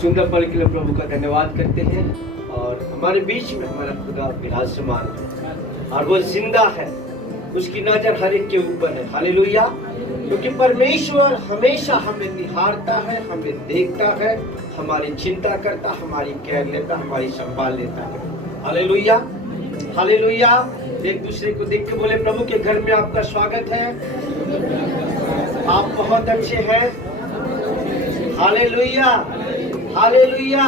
सुंदर पल के लिए प्रभु का धन्यवाद करते हैं। और हमारे बीच में हमारा खुदा विराजमान है और वो जिंदा है, उसकी नजर हर एक के ऊपर है। हालेलुया। क्योंकि परमेश्वर हमेशा हमें निहारता है, हमें देखता है, हमारी चिंता करता, हमारी केयर लेता, हमारी संभाल लेता है। Hallelujah, hallelujah. एक दूसरे को देख के बोले, प्रभु के घर में आपका स्वागत है, आप बहुत अच्छे हैं। Hallelujah, hallelujah.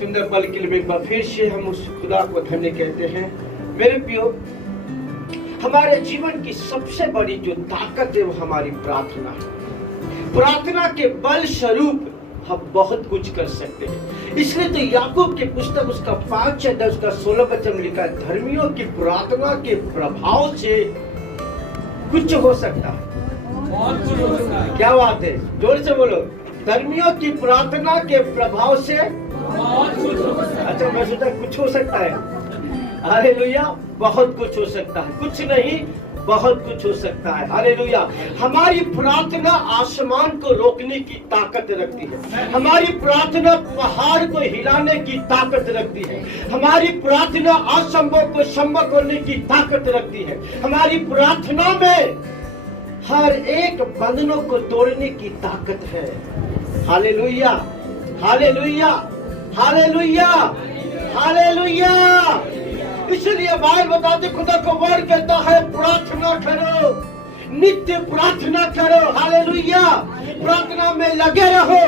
सुंदर पल के लिए एक बार फिर से हम उस खुदा को धन्य कहते हैं। मेरे प्रियो, हमारे जीवन की सबसे बड़ी जो ताकत है वो हमारी प्रार्थना है। प्रार्थना के बल स्वरूप हम बहुत कुछ कर सकते हैं। इसलिए तो याकूब की पुस्तक उसका 5 अध्याय उसका 16 वचन में लिखा है, धर्मियों की प्रार्थना के प्रभाव से कुछ हो सकता है। क्या बात है, जोर से बोलो। धर्मियों की प्रार्थना के प्रभाव से अच्छा, मैं सोचा कुछ हो सकता है। हालेलुया, बहुत कुछ हो सकता है, कुछ नहीं बहुत कुछ हो सकता है। हालेलुया। हमारी प्रार्थना आसमान को रोकने की ताकत रखती है। हमारी प्रार्थना पहाड़ को हिलाने की ताकत रखती है। हमारी प्रार्थना असंभव को संभव करने की ताकत रखती है। हमारी प्रार्थना में हर एक बंधनों को तोड़ने की ताकत है। Hallelujah, hallelujah, hallelujah, hallelujah. इसलिए बाइबल बताते खुदा को वर्ड कहता है, प्रार्थना करो, नित्य प्रार्थना करो। हालेलुया, प्रार्थना में लगे रहो।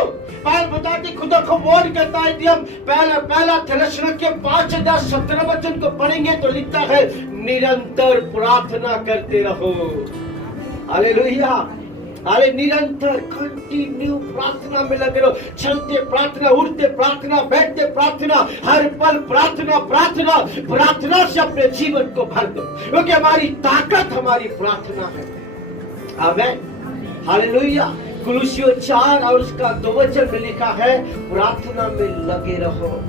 बाइबल बताते खुदा को वर्ड कहता है, यदि हम पहला थिस्सलुनीके के 5 अध्याय 17 वचन को पढ़ेंगे तो लिखता है, निरंतर प्रार्थना करते रहो। हालेलुया, अरे निरंतर कंटिन्यू प्रार्थना में लगे रहो। चलते प्रार्थना, उठते प्रार्थना, बैठते प्रार्थना, हर पल प्रार्थना, प्रार्थना, प्रार्थना से अपने जीवन को भर दो, क्योंकि हमारी ताकत हमारी प्रार्थना है। आमीन, हालेलुया। कुलुस्सियों 4 और उसका 2 वचन में लिखा है, प्रार्थना में लगे रहो।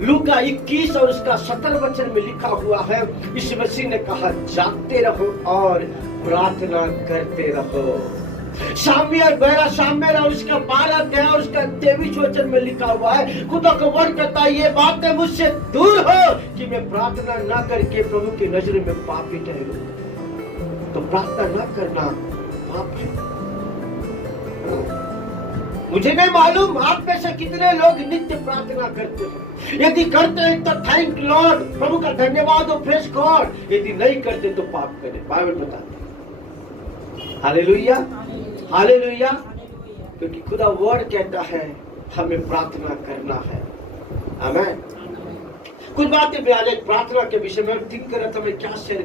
लूका 21 और उसका 17 वचन में लिखा हुआ है, इस मसीह ने कहा, जागते रहो और प्रार्थना करते रहो। शामुएल और उसका 12 अध्याय और उसका 23 वचन में लिखा हुआ है, खुदा का वर्ड कहता है, ये बातें मुझसे दूर हो कि मैं प्रार्थना ना करके प्रभु की नजर में पापी ठहरूं। तो प्रार्थना ना करना पाप है। मुझे नहीं मालूम आप में से कितने लोग नित्य प्रार्थना करते हैं। यदि करते हैं तो थैंक लॉर्ड, प्रभु का धन्यवाद हो, प्रेज गॉड। यदि नहीं करते तो पाप करें, बाइबल बताता है। Hallelujah, hallelujah. क्योंकि खुदा वर्ड कहता है हमें प्रार्थना करना है। आमीन। कुछ बातें मैं आज प्रार्थना के विषय में थिंक कर रहा था, मैं क्या शेयर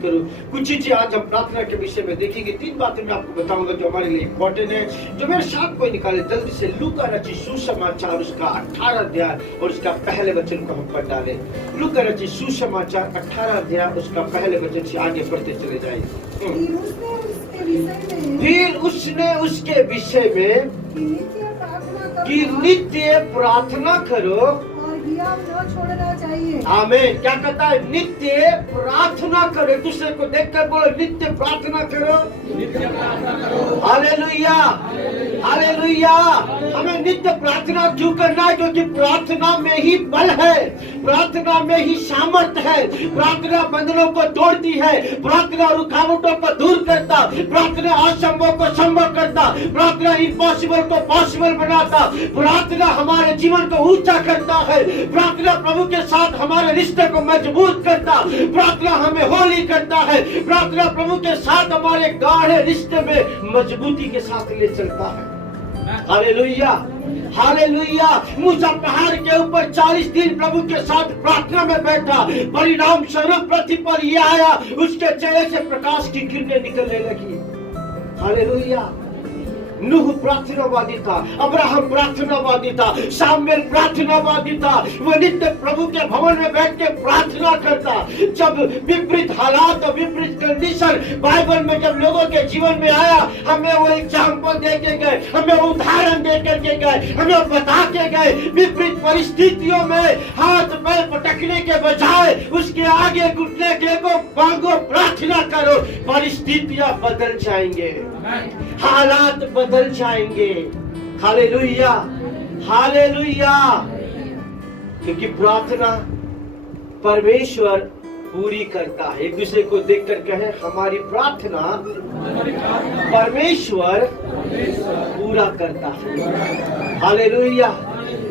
करूं। कुछ चीजें आज हम प्रार्थना के विषय में देखेंगे। 3 बातें मैं आपको बताऊंगा जो हमारे लिए इंपॉर्टेंट है, जो मेरे साथ कोई निकाले जल्दी से। लूका रचित सुसमाचार उसका 18 अध्याय और उसका पहले वचन को हम पढ़ डालें। लूका रचित सुसमाचार 18 अध्याय उसका पहले वचन से आगे पढ़ते चले जाएंगे। फिर उसने उसके विषय में कि नित्य प्रार्थना करो, न छोड़ना चाहिए। आमीन। क्या कहता है? नित्य प्रार्थना करो। दूसरे को देखकर बोलो, नित्य प्रार्थना करो, नित्य प्रार्थना करो। Hallelujah, hallelujah. हमें नित्य प्रार्थना क्यों करना है? क्योंकि प्रार्थना में ही बल है, प्रार्थना में ही सामर्थ है। प्रार्थना बंधनों को तोड़ती है, प्रार्थना रुकावटों को दूर करता, प्रार्थना असंभव को संभव करता, प्रार्थना इम्पॉसिबल को पॉसिबल बनाता, प्रार्थना हमारे जीवन को ऊंचा करता है, प्रार्थना प्रभु के साथ हमारे रिश्ते को मजबूत करता, प्रार्थना हमें होली करता है, प्रार्थना प्रभु के साथ हमारे गाढ़े रिश्ते में मजबूती के साथ ले चलता है। Hallelujah, hallelujah. मूसा पहाड़ के ऊपर 40 दिन प्रभु के साथ प्रार्थना में बैठा, परिणाम स्वरूप पृथ्वी पर यह आया, उसके चेहरे से प्रकाश की किरणें निकलने लगी। हालेलुया। नूह प्रार्थनावादी था, अब्राहम प्रार्थनावादी था, शामुएल प्रार्थनावादी था। वो नित्य प्रभु के भवन में बैठ के प्रार्थना करता। जब विपरीत हालात और विपरीत कंडीशन बाइबल में जब लोगों के जीवन में आया, हमें वो एग्जाम्पल दे के गए, हमें उदाहरण दे करके गए, हमें बता के गए। विपरीत परिस्थितियों में हाथ पैर पटकने के बजाय उसके आगे घुटने के को मांगो, प्रार्थना करो, परिस्थितियां बदल जाएंगे, हालात बदल जाएंगे। Hallelujah, hallelujah. क्योंकि प्रार्थना परमेश्वर पूरी करता है। एक दूसरे को देखकर कहे, हमारी प्रार्थना परमेश्वर पूरा करता है। Hallelujah,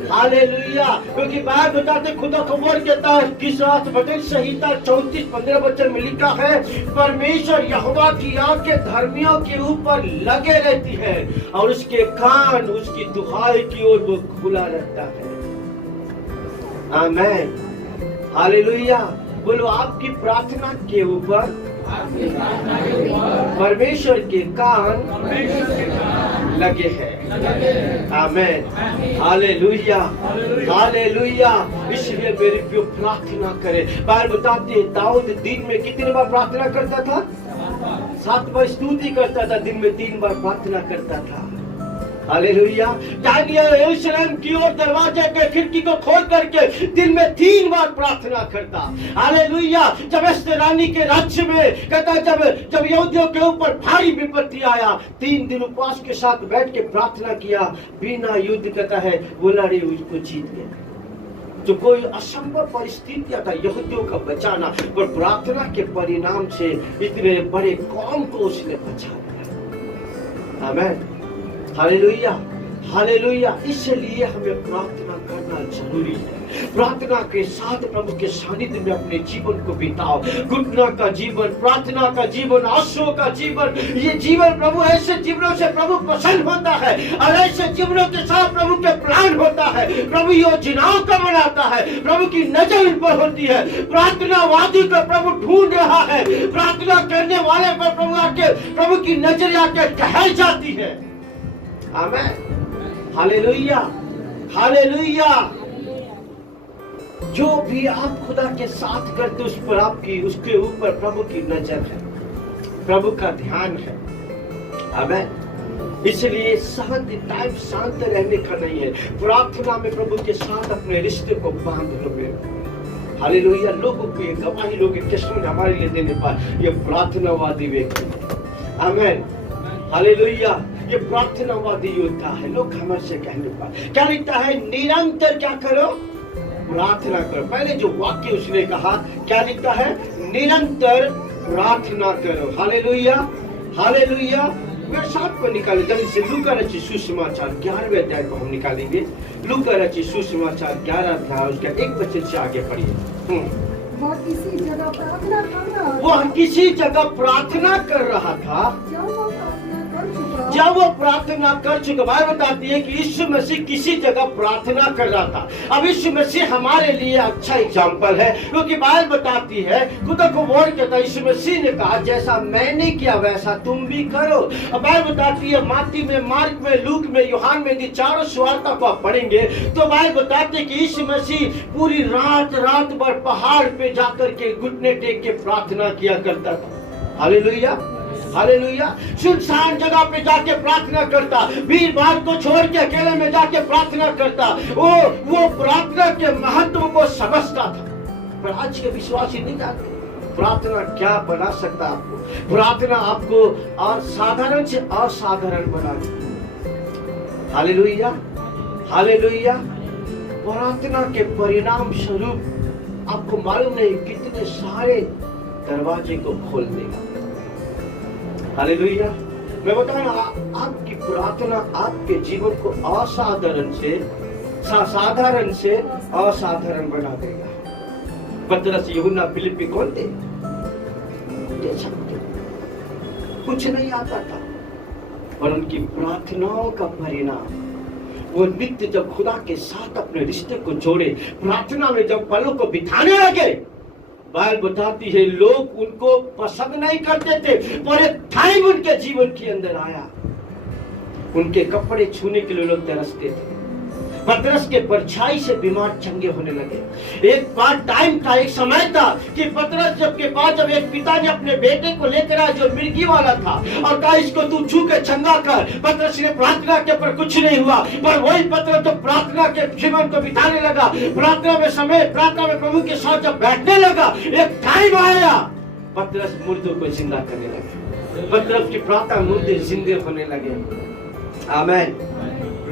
hallelujah. क्योंकि बाइबल बताते खुदा खबर कहता है किस रात भजन संहिता 34:15 वचन में लिखा है, परमेश्वर यहोवा की आंखें धर्मियों के ऊपर लगे रहती है और उसके कान उसकी दुहाई की ओर वो खुला रहता है। आमीन, हालेलुया। बोलो, आपकी प्रार्थना के ऊपर परमेश्वर के कान लगे हैं। आमीन, हालेलुया, हालेलुया। इसलिए मेरे प्रिय प्रार्थना करें। बाइबल बताती है दाऊद दिन में कितनी बार प्रार्थना करता था? 7 बार स्तुति करता था, दिन में 3 बार प्रार्थना करता था। हालेलुया। दानियल यरूशलेम की ओर दरवाजे के खिड़की को खोल करके दिन में 3 बार प्रार्थना करता। हालेलुया। जब एस्तेर रानी के राज्य में कहता, जब यहूदियों के ऊपर भारी विपत्ति आया, 3 दिन उपवास के साथ बैठ के प्रार्थना किया, बिना युद्ध कहता है वो लड़े, उसको जीत गए। तो कोई असंभव परिस्थितियां था यहूदियों का बचाना, पर प्रार्थना के परिणाम से इतने बड़े कौम को उसने बचा लिया। आमीन, हालेलुया, हालेलुया। इसलिए हमें प्रार्थना करना जरूरी है। प्रार्थना के साथ प्रभु के सानिध्य में अपने जीवन को बिताओ। घुटना का जीवन, प्रार्थना का जीवन, आंसुओं का जीवन, ये जीवन प्रभु, ऐसे जीवनों से प्रभु पसंद होता है और ऐसे जीवनों के साथ प्रभु के प्लान होता है। प्रभु योजनाओं का बनाता है, प्रभु की नजर उन पर होती है। प्रार्थनावादी को प्रभु ढूंढ रहा है, प्रार्थना करने वाले पर प्रभु आके प्रभु की नजर आके ठहर जाती है। आमीन, हालेलुया, हालेलुया। जो भी आप खुदा के साथ करते उस पर आपकी, उसके ऊपर प्रभु की नजर है, प्रभु का ध्यान है। आमीन। इसलिए टाइम शांत रहने का नहीं है, प्रार्थना में प्रभु के साथ अपने रिश्ते को बांध लो। हालेलुया। लोगों को ये गवाही, लोग टेस्टमेंट हमारे लिए देने पर ये प्रार्थनावादी व्यक्ति। आमीन, हालेलुया। ये प्रार्थनावादी योद्धा है। लोग हमसे कहने पर क्या लिखता है? निरंतर क्या करो? प्रार्थना करो। पहले जो वाक्य उसने कहा क्या लिखता है? निरंतर प्रार्थना करो। Hallelujah, hallelujah. मेरे साथ को निकाले जल्दी से लूका रचित सुसमाचार 11वें अध्याय को हम निकालेंगे। लूका रचित सुसमाचार 11 अध्याय उसका 1 वचन से आगे पढ़िए। वह किसी जगह प्रार्थना कर रहा था। जब वो प्रार्थना कर चुका, बाइबल बताती है कि यीशु मसीह किसी जगह प्रार्थना कर रहा था। अब यीशु मसीह हमारे लिए अच्छा एग्जाम्पल है, क्योंकि बाइबल बताती है, खुदा को बोल कहता है, यीशु मसीह ने कहा जैसा मैंने किया वैसा तुम भी करो। अब बाइबल बताती है माती में, मार्क में, लूक में, यूहान में, इन चारों सुवार्ता को आप पढ़ेंगे तो बाइबल बताती है कि यीशु मसीह पूरी रात भर पहाड़ पे जाकर के घुटने टेक के प्रार्थना किया करता था। Hallelujah, hallelujah. सुनसान जगह पे जाके प्रार्थना करता, भीड़ भाड़ को छोड़ के अकेले में जाके प्रार्थना करता। वो प्रार्थना के महत्व को समझता था। पर आज के विश्वासी नहीं जानते प्रार्थना क्या बना सकता आपको। प्रार्थना आपको असाधारण से असाधारण बना देती। Hallelujah, hallelujah. प्रार्थना के परिणाम स्वरूप आपको मालूम नहीं कितने सारे दरवाजे को खोल देगा। हालेलुया। मैं बता रहा आपकी प्रार्थना आपके जीवन को असाधारण से असाधारण बना देगा। पतरस, यूहन्ना, फिलिप्पी कौन थे? कुछ नहीं आता था, पर उनकी प्रार्थनाओं का परिणाम वो नित्य जब खुदा के साथ अपने रिश्ते को जोड़े, प्रार्थना में जब पलों को बिताने लगे, बाइबल बताती है लोग उनको पसंद नहीं करते थे, पर एक टाइम उनके जीवन के अंदर आया, उनके कपड़े छूने के लिए लोग तरसते थे। पतरस के परछाई से बीमार चंगे होने लगे। एक बार टाइम था, एक समय था कि पतरस जब एक पिता ने अपने बेटे को लेकर आया जो मिर्गी वाला था और कहा इसको तू छू के चंगा कर। पतरस ने प्रार्थना के पर कुछ नहीं हुआ, पर वही पतरस तो प्रार्थना के जीवन को बिताने लगा, प्रार्थना में प्रभु के साथ जब बैठने लगा, एक टाइम आया पतरस मुर्दों को जिंदा करने लगे। पतरस की प्रार्थना मुर्दे जिंदे होने लगे। आमीन।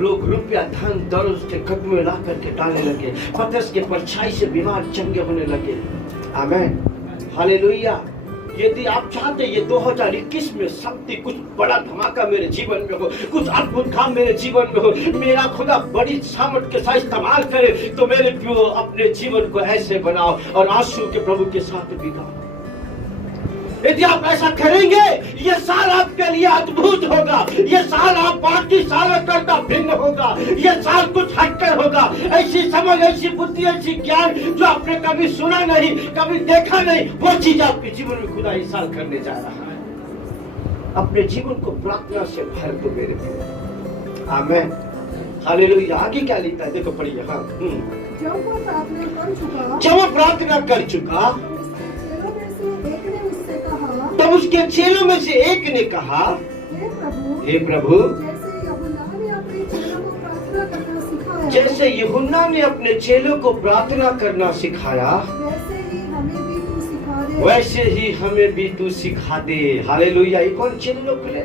लोग रुपया धन दौलत उसके कदमों में ला करके डालने लगे। पतरस के परछाई से बीमार चंगे होने लगे। आमीन, हालेलुया। यदि आप चाहते ये 2021 में शक्ति कुछ बड़ा धमाका मेरे जीवन में हो, कुछ अद्भुत काम मेरे जीवन में हो, मेरा खुदा बड़ी सामर्थ के साथ इस्तेमाल करे, तो मेरे प्रियो अपने जीवन को ऐसे बनाओ और आंसू के प्रभु के साथ बिताओ। यदि आप ऐसा करेंगे, ये साल आपके लिए अद्भुत होगा। ये साल आप बाकी सालों करता भिन्न होगा। ये साल कुछ हटकर होगा। ऐसी समझ, ऐसी बुद्धि, ऐसी ज्ञान जो आपने कभी सुना नहीं, कभी देखा नहीं, वो चीज आपके जीवन में खुदा इस साल करने जा रहा है। अपने जीवन को प्रार्थना से भर दो मेरे प्रिय। आमीन, हालेलुया। आगे क्या लिखता है देखो, पढ़िए। हाँ, जब वो प्रार्थना कर चुका तब उसके चेलों में से एक ने कहा, हे प्रभु, जैसे यूहन्ना ने अपने चेलों को प्रार्थना करना सिखाया, वैसे ही हमें भी तू सिखा दे। हालेलुया। ये कौन चेले लोग थे?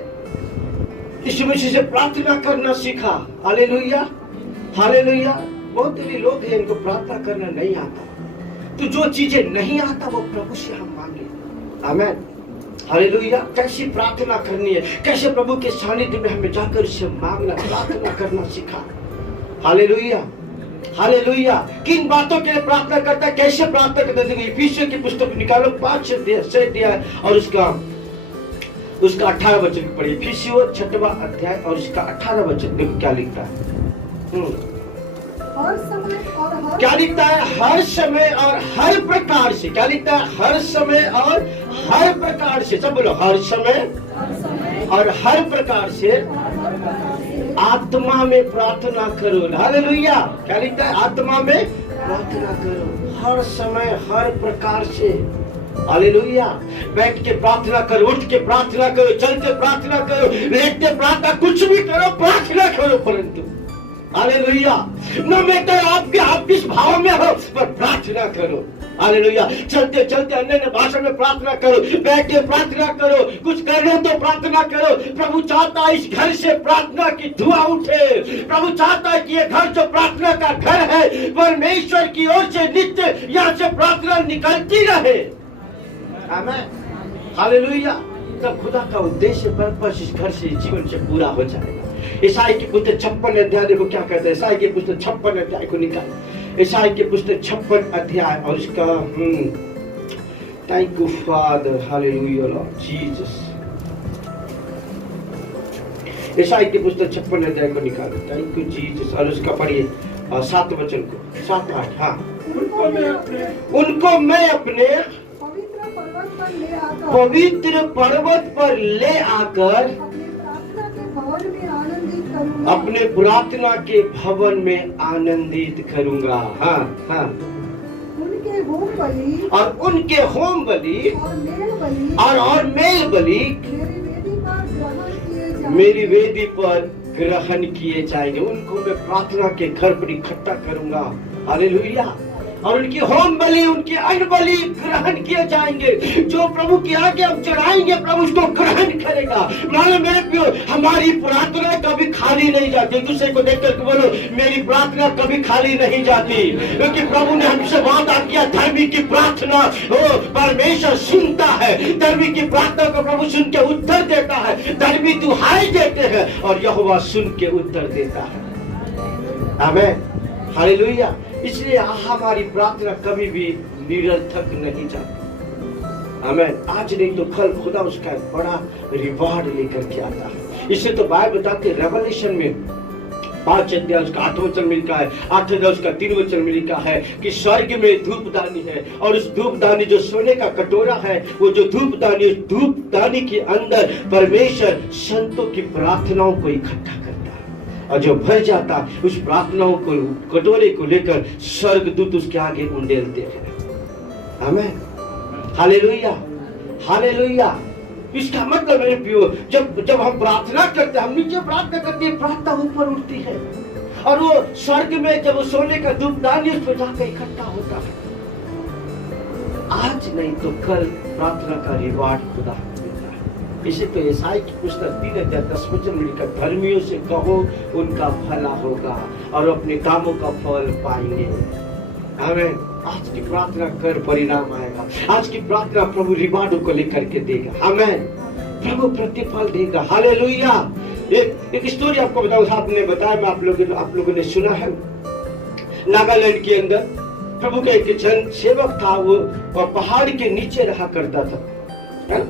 यीशु मसीह से प्रार्थना करना सीखा। Hallelujah, hallelujah. बहुत सारे लोग हैं इनको प्रार्थना करना नहीं आता। तो जो चीजें नहीं आता वो प्रभु से हम मांगे। आमीन, हालेलुया। कैसी प्रार्थना करनी है, कैसे प्रभु के सानिध्य में हमें जाकर उससे मांगना, प्रार्थना करना सीखा। Hallelujah, hallelujah. किन बातों के लिए प्रार्थना करता है, कैसे प्रार्थना करता है? देखो इफिसियों की पुस्तक निकालो 5 अध्याय और उसका 18 वचन पढ़िए। इफिसियों 6वां अध्याय और उसका 18 वचन देखो क्या लिखता है। क्या लिखता है? हर समय और हर प्रकार से। क्या लिखता है? हर समय और हर प्रकार से। सब बोलो, हर समय और हर प्रकार से आत्मा में प्रार्थना करो। हालेलुया। क्या लिखता है? आत्मा में प्रार्थना करो, हर समय हर प्रकार से। हालेलुया। बैठ के प्रार्थना करो, उठ के प्रार्थना करो, चलते प्रार्थना करो, लेटते प्रार्थना, कुछ भी करो, प्रार्थना करो। परंतु हालेलुया, न मैटर आपके आप किस भाव में हो, पर प्रार्थना करो। हालेलुया। चलते चलते अन्य भाषा में प्रार्थना करो, बैठ के प्रार्थना करो, कुछ करने तो प्रार्थना करो। प्रभु चाहता है इस घर से प्रार्थना की धुआं उठे। प्रभु चाहता है कि ये घर जो प्रार्थना का घर है, परमेश्वर की ओर से नित्य यहाँ से प्रार्थना निकलती रहे। आमीन, हालेलुया। तब खुदा का उद्देश्य पर्पस इस घर से, जीवन से पूरा हो जाएगा। ईसाई की पुस्तक 56 अध्याय देखो क्या कहते हैं। ईसाई की पुस्तक 56 अध्याय को निकाल। ईसाई की पुस्तक 56 अध्याय और इसका thank you father, hallelujah Lord Jesus. ईसाई की पुस्तक 56 अध्याय को निकालो, थैंक यू जीसस। और उसका पढ़िए 7 वचन को, 7-8। हाँ, उनको मैं अपने पवित्र पर्वत पर ले आकर अपने प्रार्थना के भवन में आनंदित करूंगा। हाँ, हाँ। उनके होम बलि और उनके होम बलि और मेल बलि मेरी वेदी पर ग्रहण किए जाएंगे। उनको मैं प्रार्थना के घर पर इकट्ठा करूंगा। हालेलुया। और उनकी होम बलि, उनकी अन्न बलि ग्रहण किए जाएंगे। जो प्रभु के आगे हम चढ़ाएंगे, प्रभु उसको ग्रहण करेगा। मानो मेरे प्रियो, हमारी प्रार्थना कभी खाली नहीं जाती। दूसरे को देख कर बोलो, मेरी प्रार्थना कभी खाली नहीं जाती, क्योंकि प्रभु ने हमसे वादा किया, धर्मी की प्रार्थना परमेश्वर सुनता है। धर्मी की प्रार्थना को प्रभु सुन के उत्तर देता है। धर्मी दुहाई देते हैं और यहोवा सुन के उत्तर देता है। आमीन, हालेलुया। इसलिए हमारी प्रार्थना कभी भी निरर्थक नहीं जाती। आमीन। आज नहीं तो कल खुदा उसका एक बड़ा रिवार्ड लेकर के आता है। इससे तो बाइबल बताती है, रेवलेशन में 5 अध्याय उसका 8 वचन मिलता है, 8 अध्याय उसका 3 वचन मिलता है कि स्वर्ग में धूपदानी है और उस धूपदानी जो सोने का कटोरा है, वो जो धूपदानी के अंदर परमेश्वर संतों की प्रार्थनाओं को इकट्ठा करता है और जो भर जाता उस प्रार्थनाओं को, कटोरे को लेकर स्वर्गदूत उसके आगे उंडेलते हैं। आमीन, हालेलुया, हालेलुया। इसका मतलब मेरे प्रियो, जब हम प्रार्थना करते हैं, हम नीचे प्रार्थना करते हैं, प्रार्थना ऊपर उठती है और वो स्वर्ग में जब वो सोने का धूपदानी उस पर जाकर इकट्ठा होता है। आज नहीं तो कल प्रार्थना का रिवार्ड खुदा मिलता है। इसे तो ईसाई की पुस्तक 3:10 में लिखा, धर्मियों से कहो उनका भला होगा और अपने कामों का फल पाएंगे। आमीन। आज की प्रार्थना कर, परिणाम आएगा। आज की प्रार्थना प्रभु रिवार्डों को लेकर के देगा। आमीन। प्रभु प्रतिफल देगा। हालेलुया। एक स्टोरी आपको बताऊं, आपने बताया, मैं आप लोगों ने सुना है। नागालैंड के अंदर प्रभु का एक जन सेवक था, वो पहाड़ के नीचे रहा करता था, है?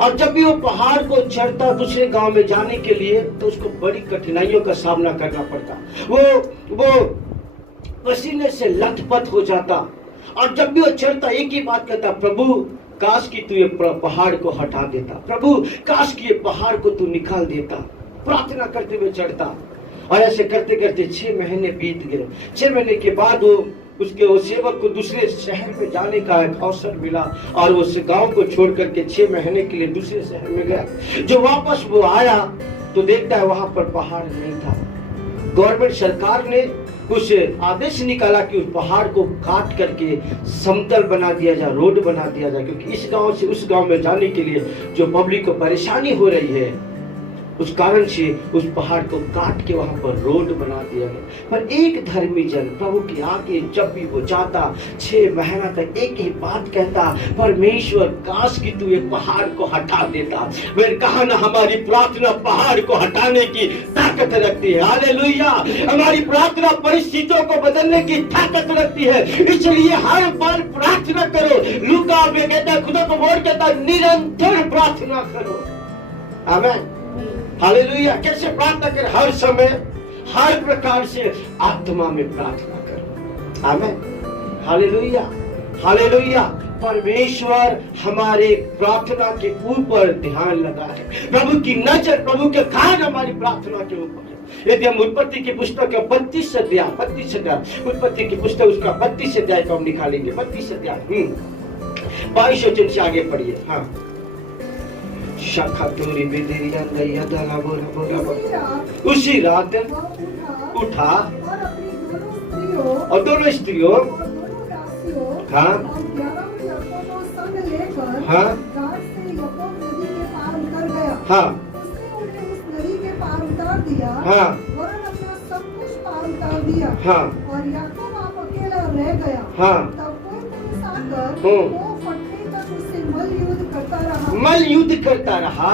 और जब भी वो पहाड़ को चढ़ता दूसरे गांव में जाने के लिए, तो उसको बड़ी कठिनाइयों का सामना करना पड़ता। वो पसीने से लथपथ हो जाता, और जब भी वो चढ़ता एक ही बात कहता, प्रभु काश की तू ये पहाड़ को हटा देता, प्रभु काश की ये पहाड़ को तू निकाल देता। प्रार्थना करते हुए चढ़ता, और ऐसे करते करते 6 महीने बीत गए। 6 महीने के बाद वो सेवक को दूसरे शहर में जाने का एक अवसर मिला, और उस गांव को छोड़ करके 6 महीने के लिए दूसरे शहर में गया। जो वापस वो आया तो देखता है वहां पर पहाड़ नहीं था। गवर्नमेंट सरकार ने कुछ आदेश निकाला कि उस पहाड़ को काट करके समतल बना दिया जाए, रोड बना दिया जाए, क्योंकि इस गांव से उस गांव में जाने के लिए जो पब्लिक को परेशानी हो रही है, उस कारण से उस पहाड़ को काट के वहां पर रोड बना दिया गया। पर एक धर्मी जन प्रभु के आगे जब भी वो जाता, 6 महीना तक एक ही बात कहता, परमेश्वर काश की तू ये पहाड़ को हटा देता। मैंने कहा ना, हमारी प्रार्थना पहाड़ को हटाने की ताकत रखती है। हालेलुया। हमारी प्रार्थना परिस्थितियों को बदलने की ताकत रखती है। इसलिए हर बार प्रार्थना करो। लूका में कहता है, खुदा को बोल कहता, निरंतर प्रार्थना करो। आमीन। हालेलुया। कैसे प्रार्थना करें? हर समय हर प्रकार से आत्मा में प्रार्थना करो। आमीन। हालेलुया। हालेलुया। परमेश्वर हमारे प्रार्थना के ऊपर ध्यान लगा है। प्रभु की नजर, प्रभु के कान हमारी प्रार्थना के ऊपर है। यदि हम उत्पत्ति की पुस्तक का 32 अध्याय, उत्पत्ति की पुस्तक उसका 32 अध्याय को हम निकालेंगे। 32 अध्याय 22 वचन से आगे पढ़िए। हाँ, उसी रात उठा और दोनों स्त्रियों हाँ हाँ हाँ हाँ सब कुछ पार उतार दिया। हाँ और याकूब आप अकेला रह गया। हाँ तब कोई पुरुष आकर वो फटने तक उससे मल युद्ध करता रहा।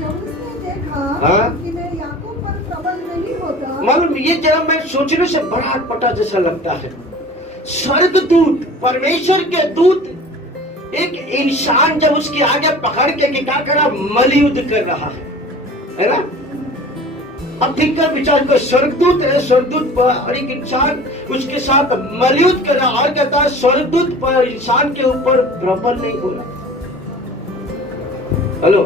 जब उसने देखा हाँ? कि मैं याकूब पर प्रबल नहीं होता। मालूम, ये जरा मैं सोचने से बड़ा अटपटा जैसा लगता है। स्वर्गदूत, परमेश्वर के दूत, एक इंसान जब उसके आगे पकड़ के क्या कर रहा, मल युद्ध कर रहा है ना? अब ठीक कर विचार को, स्वर्गदूत है, स्वर्गदूत और एक इंसान उसके साथ मलयुद्ध कर रहा, और कहता है स्वर्गदूत पर इंसान के ऊपर प्रबल नहीं हो रहा। हेलो,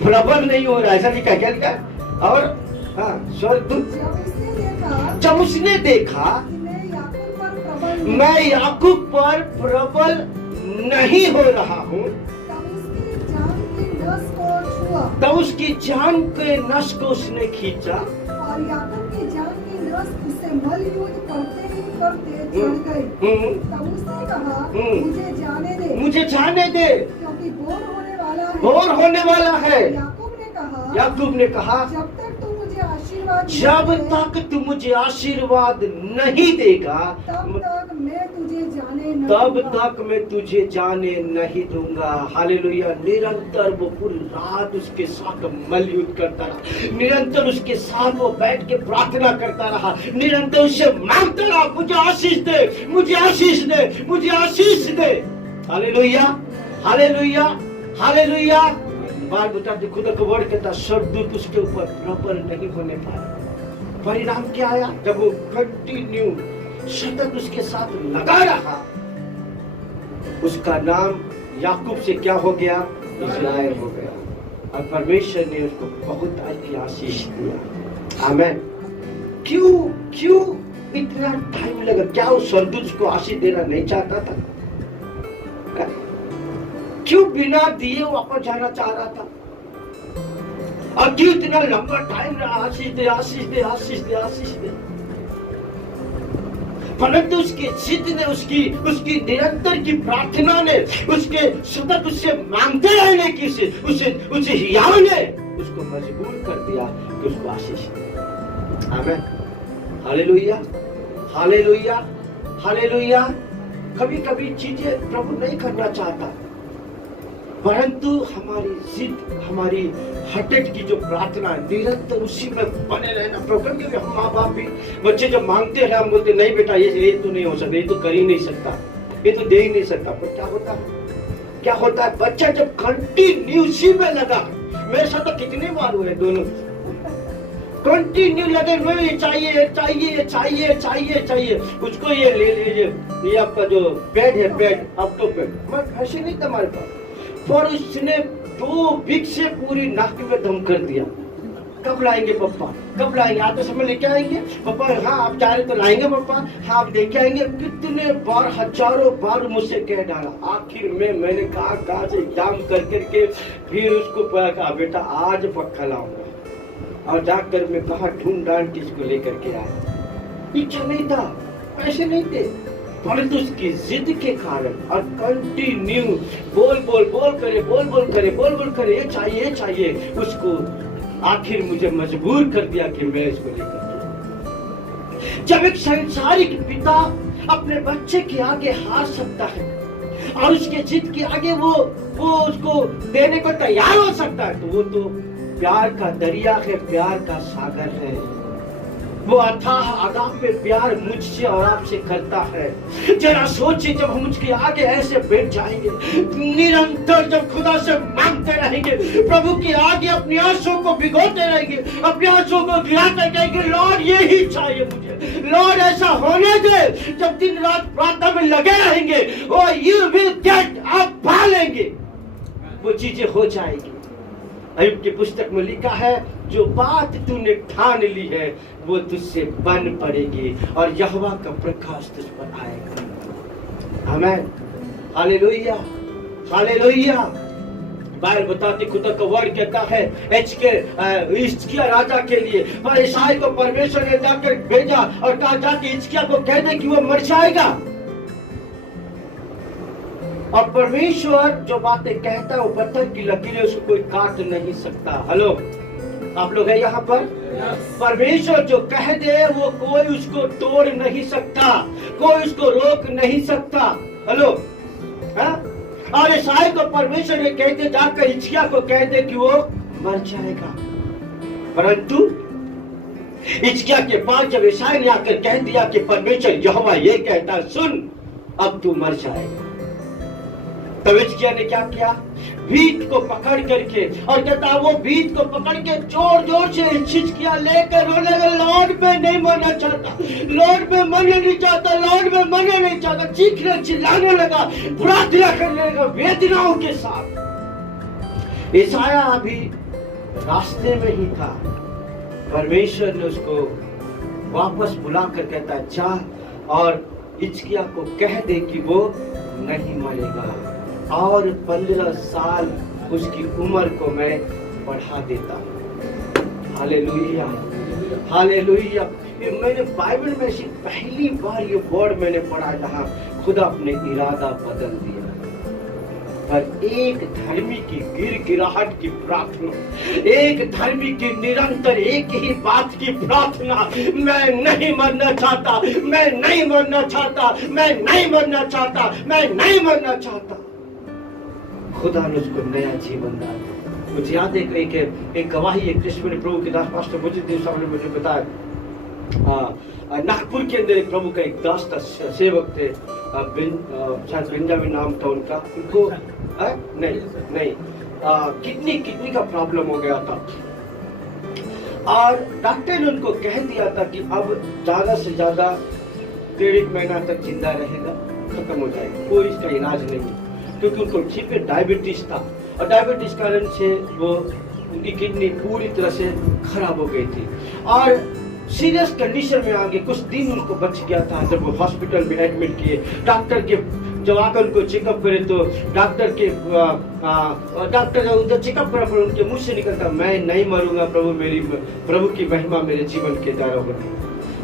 प्रबल नहीं हो रहा, ऐसा लिखा क्या लिखा? और हाँ, स्वर्गदूत जब उसने देखा मैं याकूब पर प्रबल नहीं हो रहा हूँ, तब उसकी जान के नस को उसने खींचा, और याकूब की जान की नस उससे मल युद्ध करते ही करते चढ़ गई। तब उसने कहा, मुझे जाने दे, क्योंकि भोर होने वाला है। याकूब ने कहा जब तक तू मुझे आशीर्वाद नहीं देगा, तब तक मैं तुझे जाने नहीं दूंगा। हालेलुया। निरंतर वो पूरी रात उसके साथ मल युद्ध करता रहा, निरंतर उसके साथ वो बैठ के प्रार्थना करता रहा, निरंतर उससे मांगता रहा, मुझे आशीष दे, मुझे आशीष दे, मुझे आशीष दे। Hallelujah, hallelujah, hallelujah. बार बताते खुदा को वर्ड कहता, स्वर्गदूत उसके ऊपर प्रबल नहीं होने पाया। परिणाम क्या आया? जब वो कंटिन्यू सतत उसके साथ लगा रहा, उसका नाम याकूब से क्या हो गया? इस्राएल हो गया, और परमेश्वर ने उसको बहुत अच्छी आशीष दिया। आमीन। क्यों इतना टाइम लगा? क्या उस स्वर्गदूत को आशीष देना नहीं चाहता था? क्यों बिना दिए वापस जाना चाह रहा था? और क्यों इतना लंबा टाइम रहा? आशीष दे, आशीष दे, आशीष दे, आशीष दे। परंतु उसकी जिद ने, उसकी निरंतर की प्रार्थना ने, उसके सतत उससे मांगते रहने की उसे हियाव ने उसको मजबूर कर दिया कि उसको आशीष दे। आमीन, हालेलुया, हालेलुया, हालेलुया। कभी कभी चीजें प्रभु नहीं करना चाहता, परंतु हमारी जिद, हमारी हटट की जो प्रार्थना है, निरंतर उसी में बने रहना। प्रॉब्लम क्योंकि हम माँ बाप भी बच्चे जब मांगते हैं, हम बोलते नहीं बेटा ये तो नहीं हो सकता, ये तो कर ही नहीं सकता, ये तो दे ही नहीं सकता। पर क्या होता है, क्या होता है, बच्चा जब कंटिन्यू उसी में लगा, मेरे साथ तो कितने बार हुए, दोनों कंटिन्यू लगे, मुझे चाहिए चाहिए चाहिए चाहिए चाहिए, उसको ये ले लीजिए, ये आपका जो बेड है, बेड अब तो बेड, मैं पैसे नहीं था हमारे पास, पर उसने 2 वीक से पूरी नाक में दम कर दिया। कब लाएंगे पापा, कब लाएंगे, आते समय लेके आएंगे पापा, हाँ आप जा रहे तो लाएंगे पापा, हाँ आप लेके आएंगे। कितने बार, हजारों बार मुझसे कह डाला। आखिर में मैंने कहा से एग्जाम कर करके फिर उसको कहा बेटा आज पक्का लाऊंगा, और जाकर मैं कहा ढूंढ डांड किसको लेकर के आया। इच्छा नहीं था, पैसे नहीं थे, परंतु उसकी जिद के कारण और कंटिन्यू बोल करे ये चाहिए, उसको आखिर मुझे मजबूर कर दिया कि मैं इसको लेकर। जब एक संसारिक पिता अपने बच्चे के आगे हार सकता है और उसके जिद के आगे वो उसको देने को तैयार हो सकता है, तो वो तो प्यार का दरिया है, प्यार का सागर है। वो अथाह अगापे प्यार मुझसे और आपसे करता है। जरा सोचिए, जब हम उसके आगे ऐसे बैठ जाएंगे, निरंतर जब खुदा से मांगते रहेंगे, प्रभु के आगे अपनी आंसुओं को भिगोते रहेंगे, अपनी आंसुओं को गिराते कहेंगे लॉर्ड यही चाहिए मुझे, लॉर्ड ऐसा होने दे। जब दिन रात प्रार्थना में लगे रहेंगे, ओ यू विल गेट, आप पा लेंगे, वो चीजें हो जाएगी। अय्यूब की पुस्तक में लिखा है, जो बात तूने ठान ली है वो तुझसे बन पड़ेगी और यहोवा का प्रकाश तुझ पर आएगा। आमीन, हालेलुया, हालेलुया। बाइबल बताती, खुदा का वर्ड कहता है हिजकिय्याह राजा के लिए, पर ईसाई को परमेश्वर ने जाकर भेजा और कहा जाके हिजकिय्याह को कह दे कि वो मर जाएगा। और परमेश्वर जो बातें कहता है वो पत्थर की लकीरें उसको कोई काट नहीं सकता। हेलो, आप लोग है यहाँ पर? परमेश्वर जो कह दे वो कोई उसको तोड़ नहीं सकता, कोई उसको रोक नहीं सकता। हेलो, और ईसाई को परमेश्वर ने कहते जाकर हिजकिय्याह को कह दे कि वो मर जाएगा, परंतु हिजकिय्याह के पास जब ईसाई ने आकर कह दिया कि परमेश्वर यहोवा ये कहता, सुन अब तू मर जाएगा, तब हिजकिय्याह ने क्या किया, भीत को पकड़ करके, और कहता वो भीत को पकड़ के जोर जोर से हिजकिय्याह लेकर रोने लगा, लॉर्ड मैं नहीं मरना चाहता, लॉर्ड मैं मरना नहीं चाहता, लॉर्ड मैं मरना नहीं चाहता, चीखने चिल्लाने लगा, प्रार्थना करने लगा वेदनाओं के साथ। यशायाह अभी रास्ते में ही था, परमेश्वर ने उसको वापस बुलाकर कहता जा और हिजकिय्याह को कह दे कि वो नहीं मरेगा और 15 साल उसकी उम्र को मैं बढ़ा देता हूँ। Hallelujah, hallelujah. मैंने बाइबल में ऐसी पहली बार ये वर्ड मैंने पढ़ा जहाँ खुदा अपने इरादा बदल दिया। पर एक धर्मी की गिड़गिड़ाहट की प्रार्थना, एक धर्मी की निरंतर एक ही बात की प्रार्थना, मैं नहीं मरना चाहता, मैं नहीं मरना चाहता, मैं नहीं मरना चाहता, मैं नहीं मरना चाहता, खुदा ने उसको नया जीवन दिया। मुझे याद है एक गवाही, एक कृष्ण ने प्रभु के दास पास्टर मुझे दिन साहब ने मुझे बताया, नागपुर के अंदर एक प्रभु का एक दास था, सेवक थे, शायद बेंजामिन नाम था उनका, उनको नहीं किडनी का प्रॉब्लम हो गया था और डॉक्टर ने उनको कह दिया था कि अब ज्यादा से ज्यादा 1.5 महीना तक जिंदा रहेगा, खत्म हो जाएगा, कोई इसका इलाज नहीं, क्योंकि उनको ठीक है डायबिटीज था और डायबिटीज कारण से वो उनकी किडनी पूरी तरह से खराब हो गई थी और सीरियस कंडीशन में आगे कुछ दिन उनको बच गया था। जब वो हॉस्पिटल में एडमिट किए, डॉक्टर के जब आकर उनको चेकअप करे तो डॉक्टर उधर चेकअप करा, पर उनके मुंह से निकलता मैं नहीं मरूंगा, प्रभु की महिमा मेरे जीवन के द्वारा होगी।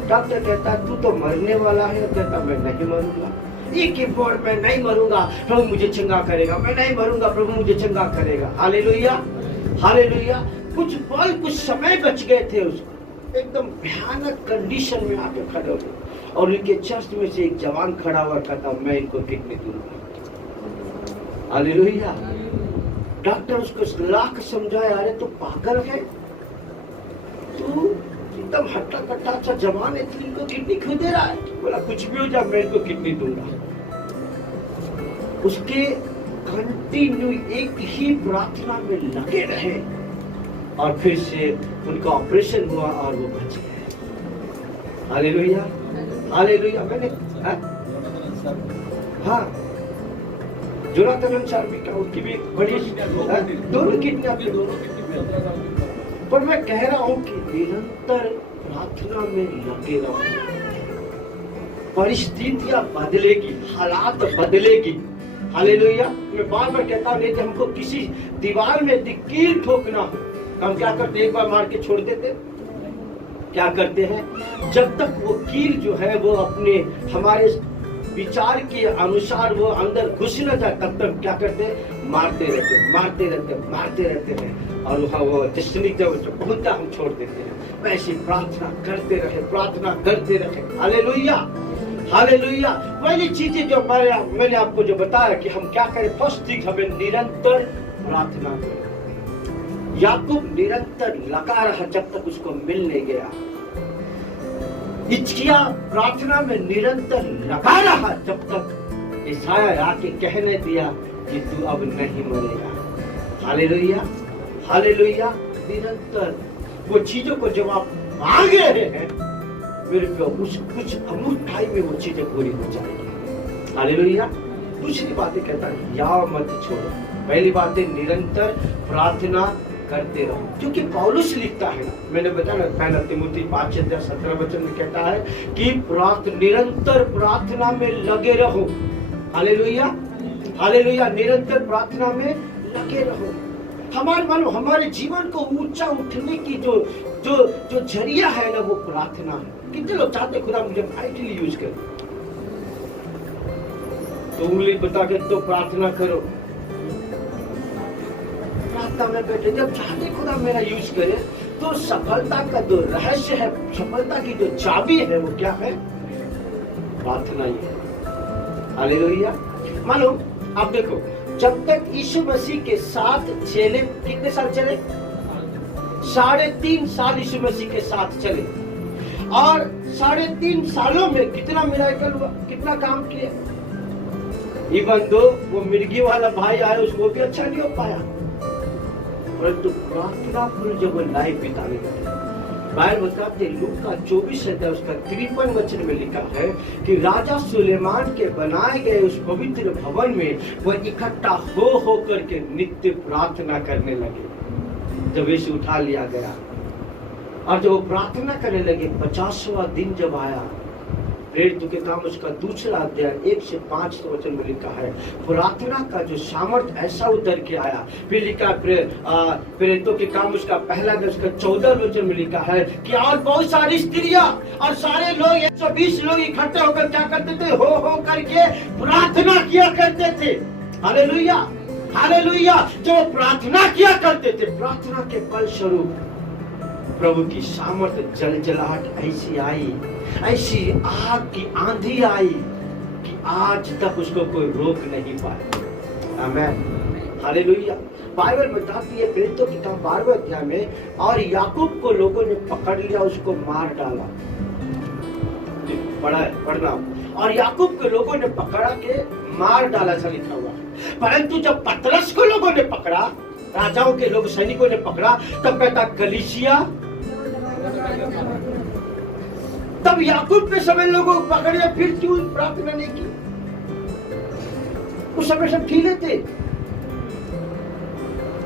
डॉक्टर कहता है तू तो मरने वाला है, कहता मैं नहीं मरूंगा। एक ही वर्ड में नहीं मरूंगा, प्रभु मुझे चंगा करेगा, मैं नहीं मरूंगा, प्रभु मुझे चंगा करेगा। Hallelujah, hallelujah. कुछ पल कुछ समय बच गए थे उसको, एकदम भयानक कंडीशन में आके खड़े हो गए और उनके चर्च में से एक जवान खड़ा हुआ कहता मैं इनको किडनी दूंगा। हालेलुया। डॉक्टर उसको लाख समझाया, अरे तू पागल है, तू एकदम हट्टा कट्टा अच्छा जवान है, तू इनको किडनी क्यों दे रहा है? बोला कुछ भी हो जाए मैं इनको किडनी दूंगा। उसके कंटिन्यू एक ही प्रार्थना में लगे रहे और फिर से उनका ऑपरेशन हुआ और वो बच गए। Hallelujah, hallelujah. मैंने हाँ जोनाथन अंसार भी कहा, उसकी भी बड़ी दोनों किडनी, पर मैं कह रहा हूं कि निरंतर प्रार्थना में लगे रहो। परिस्थितियां बदलेगी, हालात बदलेगी। हालेलुया। मैं बार बार कहता हूं, नहीं तो हमको किसी दीवार में कील ठोकना हो तो हम क्या करते, एक बार मार के छोड़ देते। क्या करते हैं, जब तक वो कील जो है वो अपने हमारे विचार के अनुसार वो अंदर घुस न जाए तब तक क्या करते हैं, मारते रहते मारते रहते मारते रहते हैं और वहाँ वो डिस्टनी जब पहुंचता हम छोड़ देते हैं। वैसे प्रार्थना करते रहे, प्रार्थना करते रहे। Hallelujah, hallelujah. पहली चीजें जो मैंने आपको जो बताया कि हम क्या करें, फर्स्ट थिंग हमें निरंतर प्रार्थना करें। याकूब निरंतर लगा रहा जब तक उसको मिल नहीं गया। हिजकिय्याह प्रार्थना में निरंतर लगा रहा जब तक यशायाह आके कहने दिया कि तू अब नहीं मरेगा। Hallelujah, hallelujah. निरंतर वो चीजों को जब आप मांग रहे हैं मेरे को कुछ अमूर्त टाइम में वो चीजें पूरी हो जाएगी। हालेलुया। दूसरी बातें कहता है या मत छोड़ो। पहली बात है निरंतर प्रार्थना करते रहो, क्योंकि पौलुस लिखता है, मैंने बताया ना पहला तिमुथी 5:17 वचन में कहता है कि निरंतर प्रार्थना में लगे रहो। Hallelujah, hallelujah. निरंतर प्रार्थना में लगे रहो। हमारे जीवन को ऊंचा उठने की जो जरिया है ना वो प्रार्थना है। कितने लोग चाहते खुदा मुझे माइटली यूज करे, तो उंगली बता के तो प्रार्थना करो, प्रार्थना में बैठे। जब चाहते खुदा मेरा यूज करे तो सफलता का जो रहस्य है, सफलता की जो चाबी है वो क्या है, प्रार्थना ही है। हालेलुया। मानो आप देखो, जब तक यीशु मसीह के साथ चले, कितने साल चले, 3.5 साल यीशु मसीह के साथ चले और 3.5 सालों में कितना मिराकल हुआ, कितना काम किया। इवन दो वो मिर्गी वाला भाई आया उसको भी अच्छा नहीं हो पाया, परंतु प्रार्थना पर जब वो लाइफ बिताने लगे, बाइबल बताते लूका 24 अध्याय उसका 53 वचन में लिखा है कि राजा सुलेमान के बनाए गए उस पवित्र भवन में वो इकट्ठा हो करके नित्य प्रार्थना करने लगे। जब यीशु उठा लिया गया और जब वो प्रार्थना करने लगे, 50वां दिन जब आया, प्रेरितों के काम उसका 2 अध्याय 1 से 5 वचन में लिखा है प्रार्थना का जो सामर्थ ऐसा उतर के आया। फिर लिखा प्रेरितों के काम उसका 1 अध्याय उसका 14 वचन में लिखा है कि और बहुत सारी स्त्रियां और सारे लोग 120 लोग इकट्ठे होकर क्या करते थे, हो करके प्रार्थना किया करते थे। Hallelujah, hallelujah. जब प्रार्थना किया करते थे, प्रार्थना के फल स्वरूप प्रभु की सामर्थ्य जलजलाहट ऐसी आई, ऐसी आग की आंधी आई कि आज तक उसको कोई रोक नहीं पाया। आमीन, हालेलुया। बाइबल बताती है प्रेरितों की किताब 12वें अध्याय में, और याकूब को लोगों ने पकड़ लिया, उसको मार डाला। पढ़ना, और याकूब के लोगों ने पकड़ा के मार डाला, ऐसा लिखा हुआ। परंतु जब पतरस को लोगों ने पकड़ा, राजाओं के लोग सैनिकों ने पकड़ा, तब कहता कलीसिया, तब याकूब के समय लोगों को पकड़े, फिर क्यों प्रार्थना नहीं की? उस समय सब ठीक थे,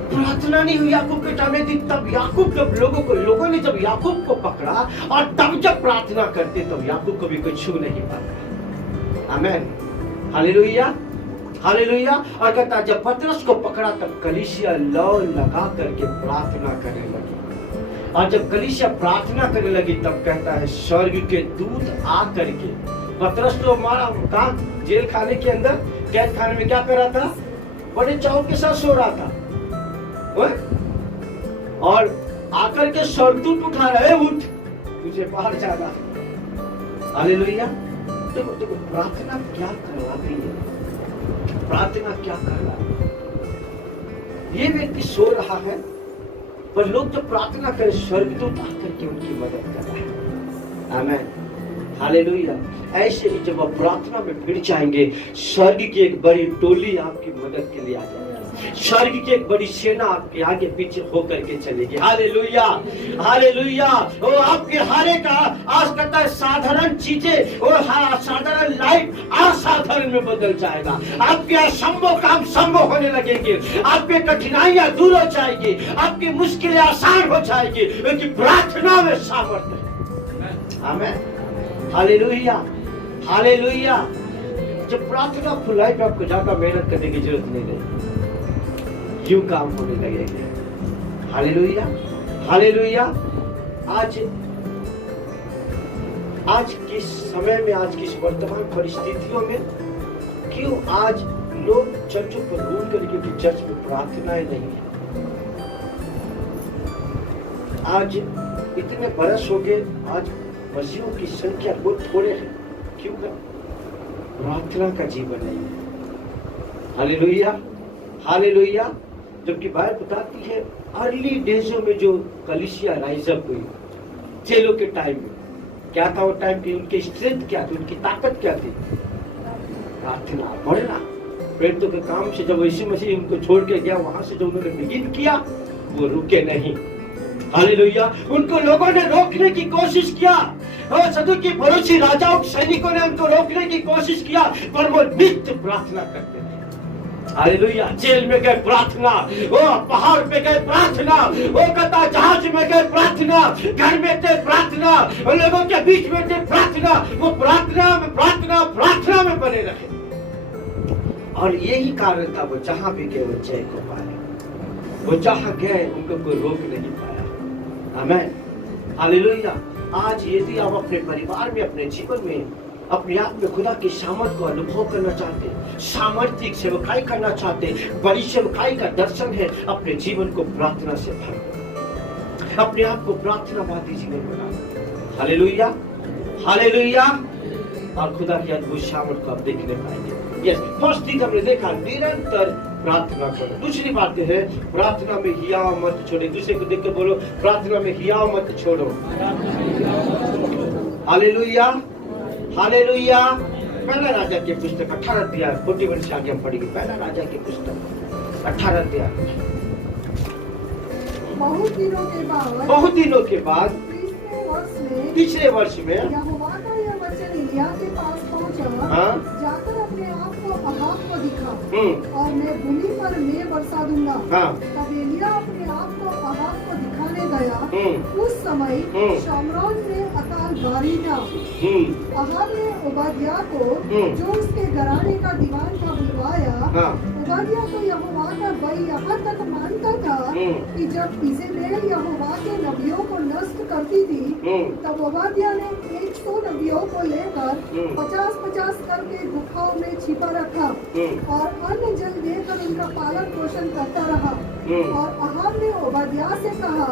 प्रार्थना नहीं हुई याकूब के टाइम में। तब याकूब जब लोगों ने जब याकूब को पकड़ा और तब जब प्रार्थना करते तब याकूब को भी कोई छू नहीं पाता। आमीन, हालेलुया, हालेलुया। और कहता जब पतरस को पकड़ा तब कलीसिया लौ लगा करके प्रार्थना करने लगी। और जब कलीसिया प्रार्थना करने लगी तब कहता है स्वर्ग के दूत आ करके, पतरस तो हमारा कहा जेल खाने के अंदर, कैद खाने में क्या कर रहा था, बड़े चाव के साथ सो रहा था, और आकर के स्वर्गदूत उठा रहे, उठ तुझे बाहर जाना। हालेलुया। देखो देखो प्रार्थना क्या करवाती है, प्रार्थना क्या कर रहा है। ये व्यक्ति सो रहा है पर लोग जब प्रार्थना करें स्वर्गदूत आकर के उनकी मदद कर रहा है। आमीन, हालेलुया। ऐसे ही जब आप प्रार्थना में भिड़ जाएंगे, स्वर्ग की एक बड़ी टोली आपकी मदद के लिए आ जाएगी, स्वर्ग की एक बड़ी सेना आपके आगे पीछे होकर के चलेगी। Hallelujah, hallelujah. वो आपके हारे का आज कहता है साधारण चीजें और साधारण लाइफ असाधारण में बदल जाएगा। आपके असंभव काम संभव होने लगेंगे, आपके कठिनाइयां दूर हो जाएगी, आपकी मुश्किलें आसान हो जाएगी, क्योंकि प्रार्थना में सामर्थ्य है। आमीन, हालेलुया, हालेलुया। जब प्रार्थना खुलाई तो आपको ज्यादा मेहनत करने की जरूरत नहीं रहेगी, यूं काम होने लगेंगे। Hallelujah, hallelujah. आज किस समय में, आज किस वर्तमान परिस्थितियों में क्यों आज लोग चर्चों पर रूल करके, क्योंकि चर्च में प्रार्थनाएं नहीं है। आज इतने बरस हो गए, आज मसीहों की संख्या बहुत थोड़े हैं, क्यों है, प्रार्थना का जीवन नहीं है। Hallelujah, hallelujah. जबकि बाइबल बताती है अर्ली डेजों में जो कलीसिया राइज अप हुई, चेलों के टाइम में क्या था, वो टाइम की उनकी स्ट्रेंथ क्या थी, उनकी ताकत क्या थी, प्रार्थना, पढ़ना। प्रेरितों के काम से जब यीशु मसीह उनको छोड़ के गया, वहां से जो उन्होंने बिगिन किया वो रुके नहीं। हालेलुया। उनको लोगों ने रोकने की कोशिश किया, और सदुकी फरोशी राजाओं सैनिकों ने उनको रोकने की कोशिश किया, पर वो नित्य प्रार्थना करते थे। हालेलुया। जेल में गए प्रार्थना, वो पहाड़ पे गए प्रार्थना, वो कहता जहाज में गए प्रार्थना, घर में थे प्रार्थना, और लोगों के बीच में थे प्रार्थना। वो प्रार्थना में प्रार्थना प्रार्थना में बने रहे, और यही कारण था वो जहां भी गए वो जय को पाए। वो जहां गए उनको कोई रोक नहीं पाया। आमीन, हालेलुया। आज यदि आप अपने परिवार में, अपने जीवन में, अपने आप में खुदा की सामर्थ को अनुभव करना चाहते, सामर्थिक सेवकाई करना चाहते, बड़ी सेवकाई का दर्शन है, अपने जीवन को प्रार्थना से भरो, अपने आप को प्रार्थनावादी जीवन बनाओ। Hallelujah, hallelujah. और खुदा की अद्भुत सामर्थ को आप देखने पाएंगे। यस, फर्स्ट चीज हमने देखा, निरंतर प्रार्थना करो। दूसरी बात है, प्रार्थना में हियाव मत छोड़ो। दूसरे को देख के बोलो, प्रार्थना में हियाव मत छोड़ो। Hallelujah, hallelujah. पहला राजा की पुस्तक 18 अध्याय 41 से आगे हम पढ़ेंगे। पहला राजा की पुस्तक 18 अध्याय। बहुत दिनों के बाद तीसरे वर्ष में यहोवा का यह वचन एलिय्याह के पास पहुंचा, जाकर अपने आप को अहाब को दिखा, और मैं भूमि पर मेघ बरसा दूंगा। तब एलिय्याह अपने आप को अहाब को दिखाने गया। उस समय शामरोन में अकाल भारी था। अहाब ने ओबाद्याह को, जो उसके घराने का दीवान था, बुलवाया। ओबाद्याह तो यहोवा का भय यहाँ तक मानता था कि जब इजेबेल यहोवा के नबियों को नष्ट करती थी, तब ओबाद्याह ने 100 नबियों को लेकर 50-50 करके गुफाओं में छिपा रखा, और अन्न जल देकर उनका पालन पोषण करता रहा। और अहाब ने ओबाद्याह से कहा,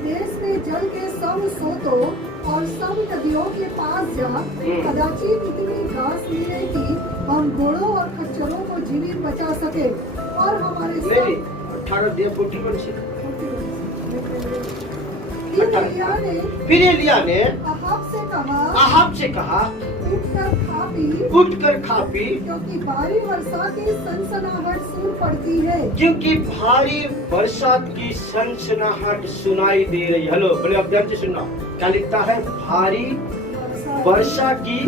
देश में जल के सब सोतों और सब नदियों के पास जा, कदाचित इतनी घास मिले कि हम घोड़ों और खच्चरों को जीवित बचा सके, और हमारे फिर एलिय्याह ने अहाब से कहा, उठकर खा पी, क्योंकि भारी वर्षा की सनसनाहट सुन पड़ती है। क्योंकि भारी बरसात की सनसनाहट सुनाई दे रही है। हेलो, बोले अब ध्यान से सुनना, क्या लिखता है, भारी वर्षा की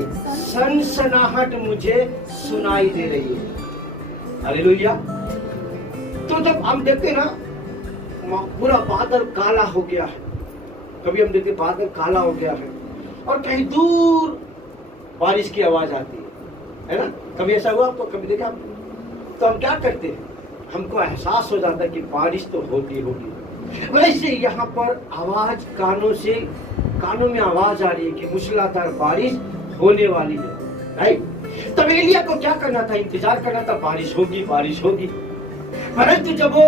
सनसनाहट मुझे सुनाई दे रही है। हालेलुया। तो जब हम देखते ना पूरा बादल काला हो गया है, कभी हम देखते बादल काला हो गया है और कहीं दूर बारिश की आवाज आती है ना, कभी ऐसा हुआ आपको, कभी देखा? तो हम क्या करते हैं, हमको एहसास हो जाता है कि बारिश तो होगी होगी, वैसे यहाँ पर आवाज कानों में आवाज आ रही है कि मूसलाधार बारिश होने वाली है, राइट। तब एलिया को क्या करना था? इंतजार करना था, बारिश होगी बारिश होगी। परंतु जब वो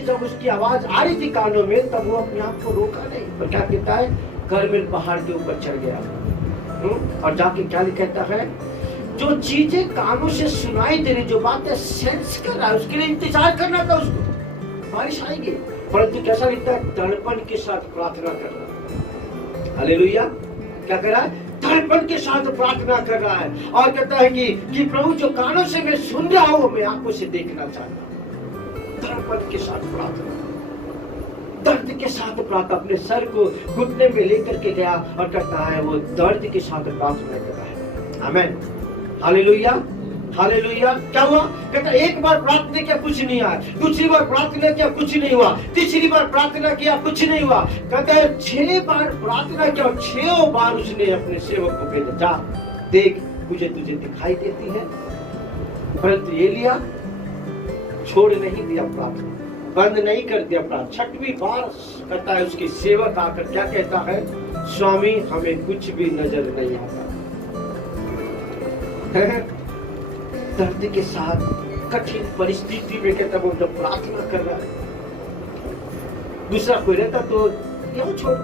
जब उसकी आवाज आ रही थी कानों में, तब वो अपने आप को रोका नहीं, पर क्या कहता है? कर्मेल पहाड़ के ऊपर चढ़ गया और जाके क्या कहता है? जो चीजें कानों से सुनाई दे रही, जो बातें सेंस कर रहा है, उसके लिए इंतजार करना था उसको। बारिश आएगी, परंतु कैसा लिखता है? तड़पन के साथ प्रार्थना कर रहा है। हालेलुया। क्या कर रहा है? तड़पन के साथ प्रार्थना कर रहा है और कहता है कि प्रभु जो कानों से मैं सुन रहा हूं, मैं आंखों से देखना चाहता हूं। तड़पन के साथ प्रार्थना, दर्द के साथ प्रार्थना, अपने सर को घुटने में लेकर के गया और कहता है वो दर्द के साथ प्रार्थना कर रहा है। आमीन, हालेलुया, हालेलुया। क्या हुआ? कहता एक बार प्रार्थना किया, कुछ नहीं आया। दूसरी बार प्रार्थना किया, कुछ नहीं हुआ। तीसरी बार प्रार्थना किया, कुछ नहीं हुआ। कहता है 6 बार प्रार्थना किया और 6 बार उसने अपने सेवक को भेजा, जा देख मुझे तुझे दिखाई देती है। परंतु एलिया छोड़ नहीं दिया प्रार्थना, बंद नहीं कर दिया प्रार्थना। 6वीं बार कहता है उसकी सेवक आकर क्या कहता है? स्वामी हमें कुछ भी नजर नहीं आता। दर्द के साथ कठिन परिस्थिति में कहता वो जब प्रार्थना कर रहा है, दूसरा कोई रहता तो क्यों छोड़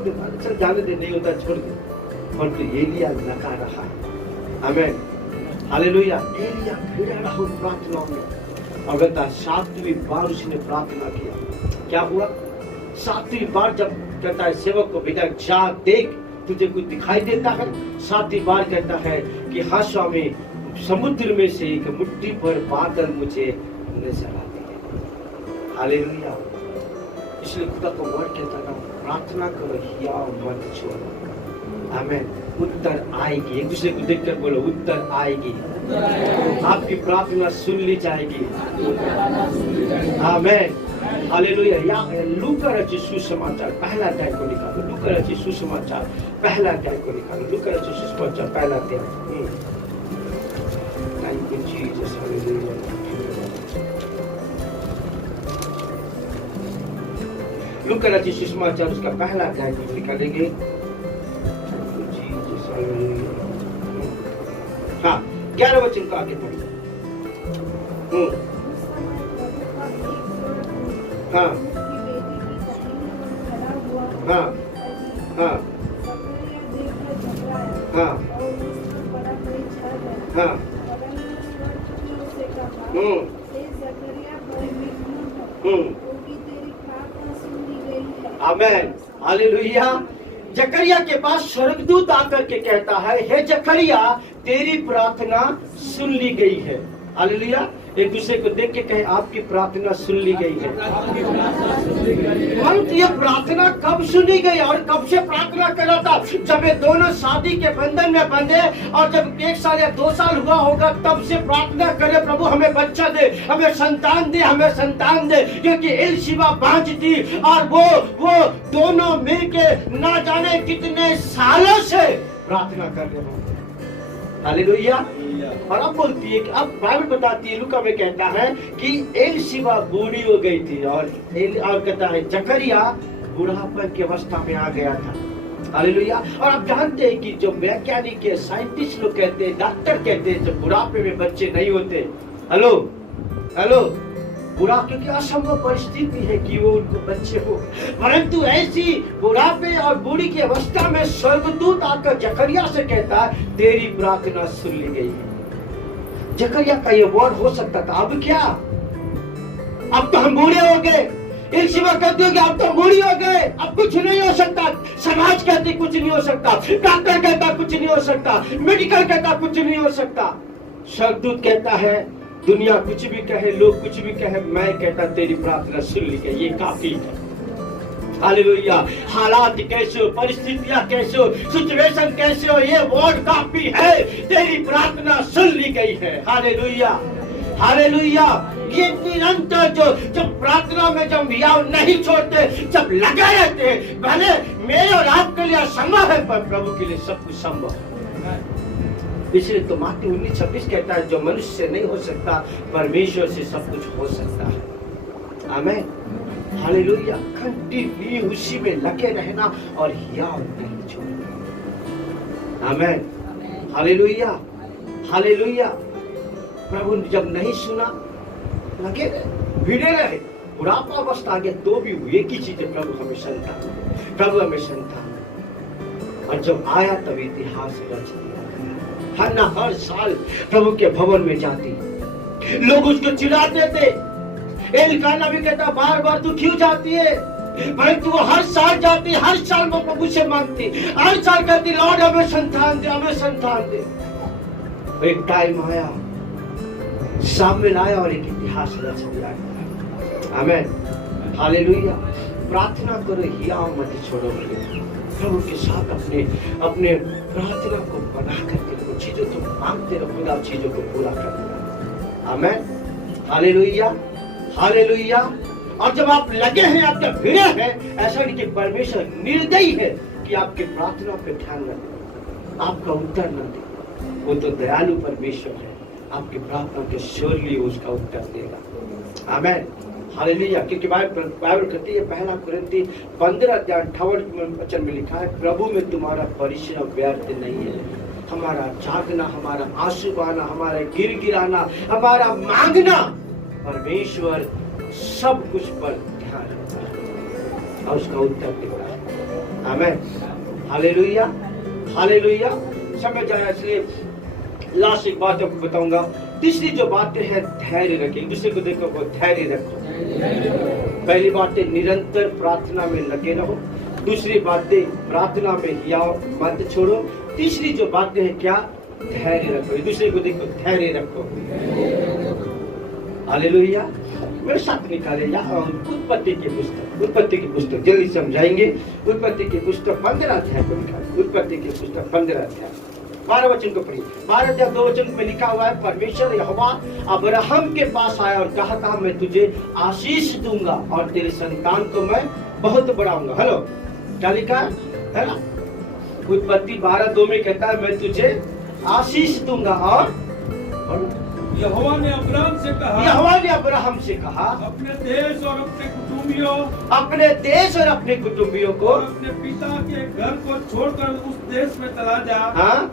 देता, चल जाने दे, नहीं होता छोड़ दे। और तो एलिया लगा रहा। आमीन, हालेलुया। एलिया भिड़ा रहा प्रार्थना में। अगर 7वीं बार उसने प्रार्थना किया, क्या हुआ? 7वीं बार जब कहता है सेवक को भेजा, जा देख तुझे कुछ दिखाई देता है। 7वीं बार कहता है कि हाँ स्वामी, समुद्र में से एक मुट्ठी भर बादल मुझे नजर आते हैं। हालेलुया। इसलिए खुदा को वर्ड कहता है प्रार्थना करो, हिया मत छोड़ो। आमीन। उत्तर आएगी। एक दूसरे को देखकर बोलो, उत्तर आएगी। आपकी प्रार्थना सुन ली जाएगी। आमीन, हालेलुया। या लूका रचित सुसमाचार पहला अध्याय को निकालो। लूका रचित सुसमाचार पहला अध्याय को निकालो। लूका रचित सुसमाचार पहला अध्याय। Thank you, Jesus. Hallelujah. लूका रचित सुसमाचार उसका पहला अध्याय को निकालेंगे। हाँ, 11 वचन को आगे पढ़िए। हाँ हाँ हाँ हाँ हाँ। आमीन, हालेलुया। जकरिया के पास स्वर्गदूत आकर के कहता है, हे जकरिया तेरी प्रार्थना सुन ली गई है। हालेलुया। एक दूसरे को देख के कहे, आपकी प्रार्थना सुन ली गई है। परंतु ये प्रार्थना कब सुनी गई और कब से प्रार्थना कर रहा था? जब ये दोनों शादी के बंधन में बंधे और जब 1 साल या 2 साल हुआ होगा, तब से प्रार्थना करे, प्रभु हमें बच्चा दे, हमें संतान दे, हमें संतान दे। क्योंकि एलशिबा बांझ थी और वो दोनों मिलके ना जाने कितने सालों से प्रार्थना कर रहे हैं। हालेलुया। और अब बोलती है कि अब बाइबल बताती है, लूका में कहता है कि एलशिबा बूढ़ी हो गई थी और कहता है जकरिया बुढ़ापन की अवस्था में आ गया था। हालेलुया। और आप जानते हैं कि जो वैज्ञानिक है, साइंटिस्ट लोग कहते हैं, डॉक्टर कहते हैं, जब बुढ़ापे में बच्चे नहीं होते, हेलो बुरा, क्योंकि असंभव परिस्थिति है कि वो उनको बच्चे हो। परंतु ऐसी बुढ़ापे और बूढ़ी की अवस्था में स्वर्गदूत आकर जकरिया से कहता है, तेरी प्रार्थना सुन ली गई है। जकरिया का ये वर्ड हो सकता था, अब क्या, अब तो हम बूढ़े हो गए। एलशिबा कहती हो कि अब तो बूढ़ी हो गए, अब कुछ नहीं हो सकता। समाज कहती कुछ नहीं हो सकता, डॉक्टर कहता कुछ नहीं हो सकता, मेडिकल कहता कुछ नहीं हो सकता। स्वर्गदूत कहता है, दुनिया कुछ भी कहे, लोग कुछ भी कहे, मैं कहता तेरी प्रार्थना सुन ली गई, ये काफी है। हालेलुया। हालात कैसे हो, परिस्थितियां कैसे हो, सिचुएशन कैसे हो, ये वर्ड काफी है, तेरी प्रार्थना सुन ली गई है। Hallelujah, hallelujah. ये निरंतर जो प्रार्थना में जब हियाव नहीं छोड़ते, जब लगे रहते, भले मेरे और आपके लिए असंभव है पर प्रभु के लिए सब कुछ संभव है। इसलिए तो मत्ती 19:26 कहता है, जो मनुष्य से नहीं हो सकता परमेश्वर से सब कुछ हो सकता है। आमीन। हालेलुया, कंटिन्यू उसी में लगे रहना और हियाव नहीं छोड़ना। आमेन, हालेलुया, हालेलुया। प्रभु ने जब नहीं सुना, लगे रहे, भिड़े रहे, बुढ़ापा अवस्था आ गया तो भी एक ही चीज है, प्रभु हमें सुनता, प्रभु हमें सुनता। और जब आया तब इतिहास रच दिया गया। हन्ना हर साल प्रभु के भवन में जाती, लोग उसको चिढ़ाते थे। एलकाना भी कहता, बार बार तू क्यों जाती है भाई? तू हर साल जाती, हर साल वो प्रभु से मांगती, हर साल कहती, लॉर्ड हमें संतान दे, हमें संतान दे। एक टाइम आया, सामने आया और एक इतिहास रच दिया गया। आमेन, हालेलुया। प्रार्थना करो, हियाव मत छोड़ो। प्रभु के साथ अपने अपने प्रार्थना को बना करके रखो, चीजों को मांगते रहो, आप चीजों को पूरा करना। आमेन, हालेलुया, हालेलुया। और जब आप लगे हैं, आपका भिड़े हैं, ऐसा नहीं कि परमेश्वर निर्दयी है कि आपके प्रार्थना पे ध्यान न दे, आपका उत्तर न दे। वो तो दयालु परमेश्वर है, आपकी प्रार्थना के श्योरली उसका उत्तर देगा। आमेन, हालेलुया। क्योंकि बाइबल कहती है, पहला कुरिन्थी 15:58 वचन में लिखा है, प्रभु में तुम्हारा परिश्रम व्यर्थ नहीं है। हमारा जागना, हमारा आंसू बहाना, हमारा गिड़गिड़ाना, हमारा मांगना, परमेश्वर सब कुछ पर ध्यान रखता है और उसका उत्तर देता है। आमेन, हालेलुया, हालेलुया। समय जा रहा है, इसलिए लास्ट एक बात आपको बताऊंगा। तीसरी जो बातें हैं, धैर्य रखें। दूसरे को देखो, वो धैर्य रखो। पहली बात है, निरंतर प्रार्थना में लगे रहो। दूसरी बात है, प्रार्थना में हियाव मत छोड़ो। तीसरी जो बातें हैं, क्या? धैर्य रखो। दूसरे को देखो, धैर्य रखो। हालेलुया। मेरे साथ निकाले या उत्पत्ति की पुस्तक, उत्पत्ति की पुस्तक जल्दी समझाएंगे। उत्पत्ति की पुस्तक 15 अध्याय को निकाले। उत्पत्ति की पुस्तक 15 अध्याय 12 वचन को पढ़िए। 12 अध्याय 2 वचन में लिखा हुआ है, परमेश्वर यहोवा अब्राहम के पास आया और कहा, मैं तुझे आशीष दूंगा और तेरे संतान को मैं बहुत बढ़ाऊंगा। हेलो, क्या लिखा है ना? उत्पत्ति 12:2 में कहता है, मैं तुझे आशीष दूंगा और यहोवा ने अब्राहम से कहा, यहोवा ने अब्राहम से कहा, अपने देश और अपने कुटुंबियों, अपने देश और अपने कुटुंबियों को, और अपने पिता के घर को छोड़कर उस देश में चला जा, हाँ,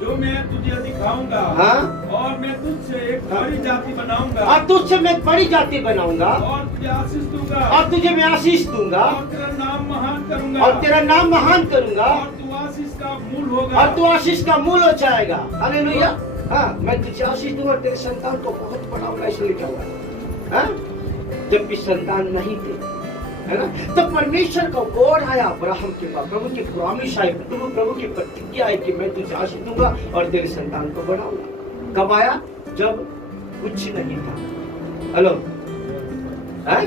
जो मैं तुझे दिखाऊंगा, हाँ, और मैं तुझसे एक बड़ी जाति बनाऊंगा, और तुझसे मैं बड़ी जाति बनाऊंगा, और तुझे आशीष दूंगा, और तुझे मैं आशीष दूंगा, और तेरा नाम महान करूंगा, और तेरा नाम महान करूंगा, और तू आशीष का मूल होगा, और तू आशीष का मूल हो जाएगा। हालेलुया। हाँ, मैं तुझे आशीष दूंगा और तेरे संतान को बहुत बढ़ाऊंगा, इसलिए लिखा हुआ है। हाँ? जब भी संतान नहीं थे, है ना, तो परमेश्वर का वर्ड आया अब्राहम के पास, प्रभु की प्रॉमिस आई, प्रभु की प्रतिज्ञा आई कि मैं तुझे आशीष दूंगा और तेरे संतान को बढ़ाऊंगा। कब आया? जब कुछ नहीं था। हेलो, हाँ?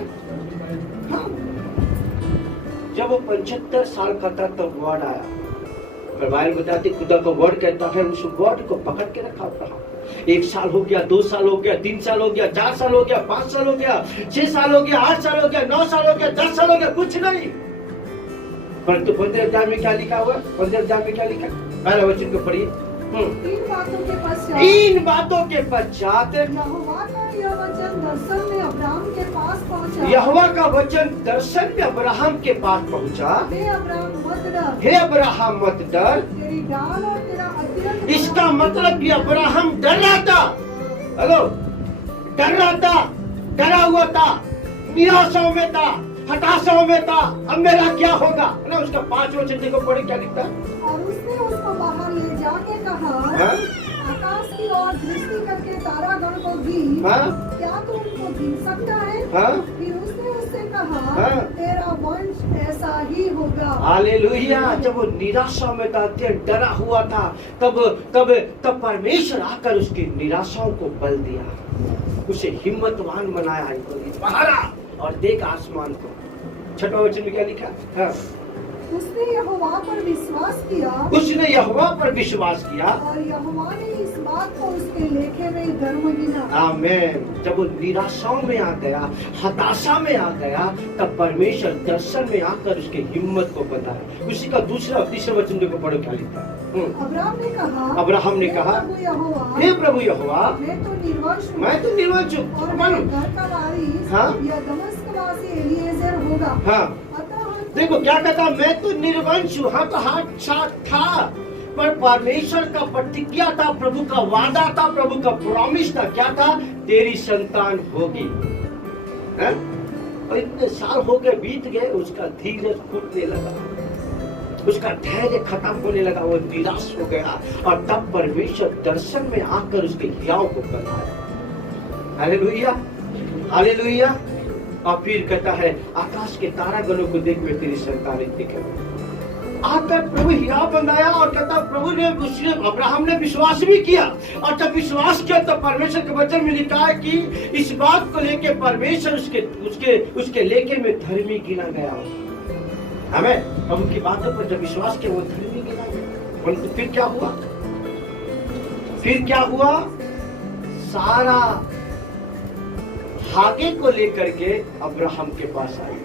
जब वो 75 साल का था तब वर्ड आया। बाइबल बताती, खुदा का वर्ड कहता है, उस वर्ड को पकड़ के रखा था। 1 साल हो गया, 2 साल हो गया, 3 साल हो गया, 4 साल हो गया, 5 साल हो गया, 6 साल हो गया, 8 साल हो गया, 9 साल हो गया, 10 साल हो गया, कुछ नहीं। परंतु 15 अध्याय में क्या लिखा हुआ? 15 अध्याय में क्या लिखा? पहला वचन को पढ़िए। 3 बातों के पश्चात, 3 बातों के पश्चात यहोवा का यह वचन दर्शन में अब्राहम के पास पहुंचा। यहोवा का वचन दर्शन में अब्राहम के पास पहुंचा। हे अब्राहम मत डर, हे अब्राहम मत डर। तेरी डाल और तेरा अत्यंत इसका मतलब कि अब्राहम डर रहा था। हेलो, डर रहा था, डरा हुआ था, निराशाओं में था, हताशाओं में था। अब मेरा क्या होगा? ना, उसका 5 वचन देखो, पढ़े क्या लिखता है। और उसने उसको बाहर ले जाके कहा, हाँ? आकाश की ओर दृष्टि करके तारागण को गिन, हाँ? क्या तू उनको गिन सकता है? हाँ? फिर उसने उससे कहा, हाँ? तेरा वंश ऐसा ही होगा। हालेलुया। जब वो निराशा में था, अत्यंत डरा हुआ था, तब परमेश्वर आकर उसकी निराशाओं को बल दिया, उसे हिम्मतवान बनाया। बाहर आ और देख आसमान को। 6वां वचन में क्या लिखा? हाँ? उसने यहोवा पर विश्वास किया, उसने यहोवा पर विश्वास किया और यहोवा ने इस बात को उसके लेखे में धर्म गिना। आमेन। जब वो निराशाओं में आ गया, हताशा में आ गया, तब परमेश्वर दर्शन में आकर उसकी हिम्मत को बताया। उसी का 2 और 3 वचन को पढ़ो क्या लिखा है। अब्राहम ने कहा, हे प्रभु यहोवा, मैं तो निर्वंश हूँ, मैं तो निर्वंश हूँ, और मेरे घर का वारिस हाँ? या दमिश्क दासी एलिएज़र होगा। हाँ, अतः हम देखो क्या कहता, मैं तो निर्वंश हूँ। हाँ, तो हाथ साथ था, पर परमेश्वर का प्रतिज्ञा था, प्रभु का वादा था, प्रभु का प्रॉमिस था। क्या था? तेरी संतान होगी। हैं? और इतने साल हो गए, बीत गए, उसका धीरज फूटने लगा, उसका धैर्य खत्म होने लगा, वो निराश हो गया। और तब परमेश्वर दर्शन में आकर उसके हियाव को बनाया। Hallelujah, hallelujah. और फिर कहता है, आकाश के तारागणों को देख, मैं तेरी संतान दिखे। आकर प्रभु हियाव बनाया और कहता, प्रभु ने, उसने, अब्राहम ने विश्वास भी किया। और जब विश्वास किया तो परमेश्वर के वचन में लिखा है कि इस बात को लेके परमेश्वर उसके लेखे में धर्मी गिना गया। हमें प्रभु की बातों पर जब विश्वास किया, वो धर्मी गिना गया। परंतु फिर क्या हुआ? फिर क्या हुआ? सारा हागे को लेकर के अब्राहम के पास आई।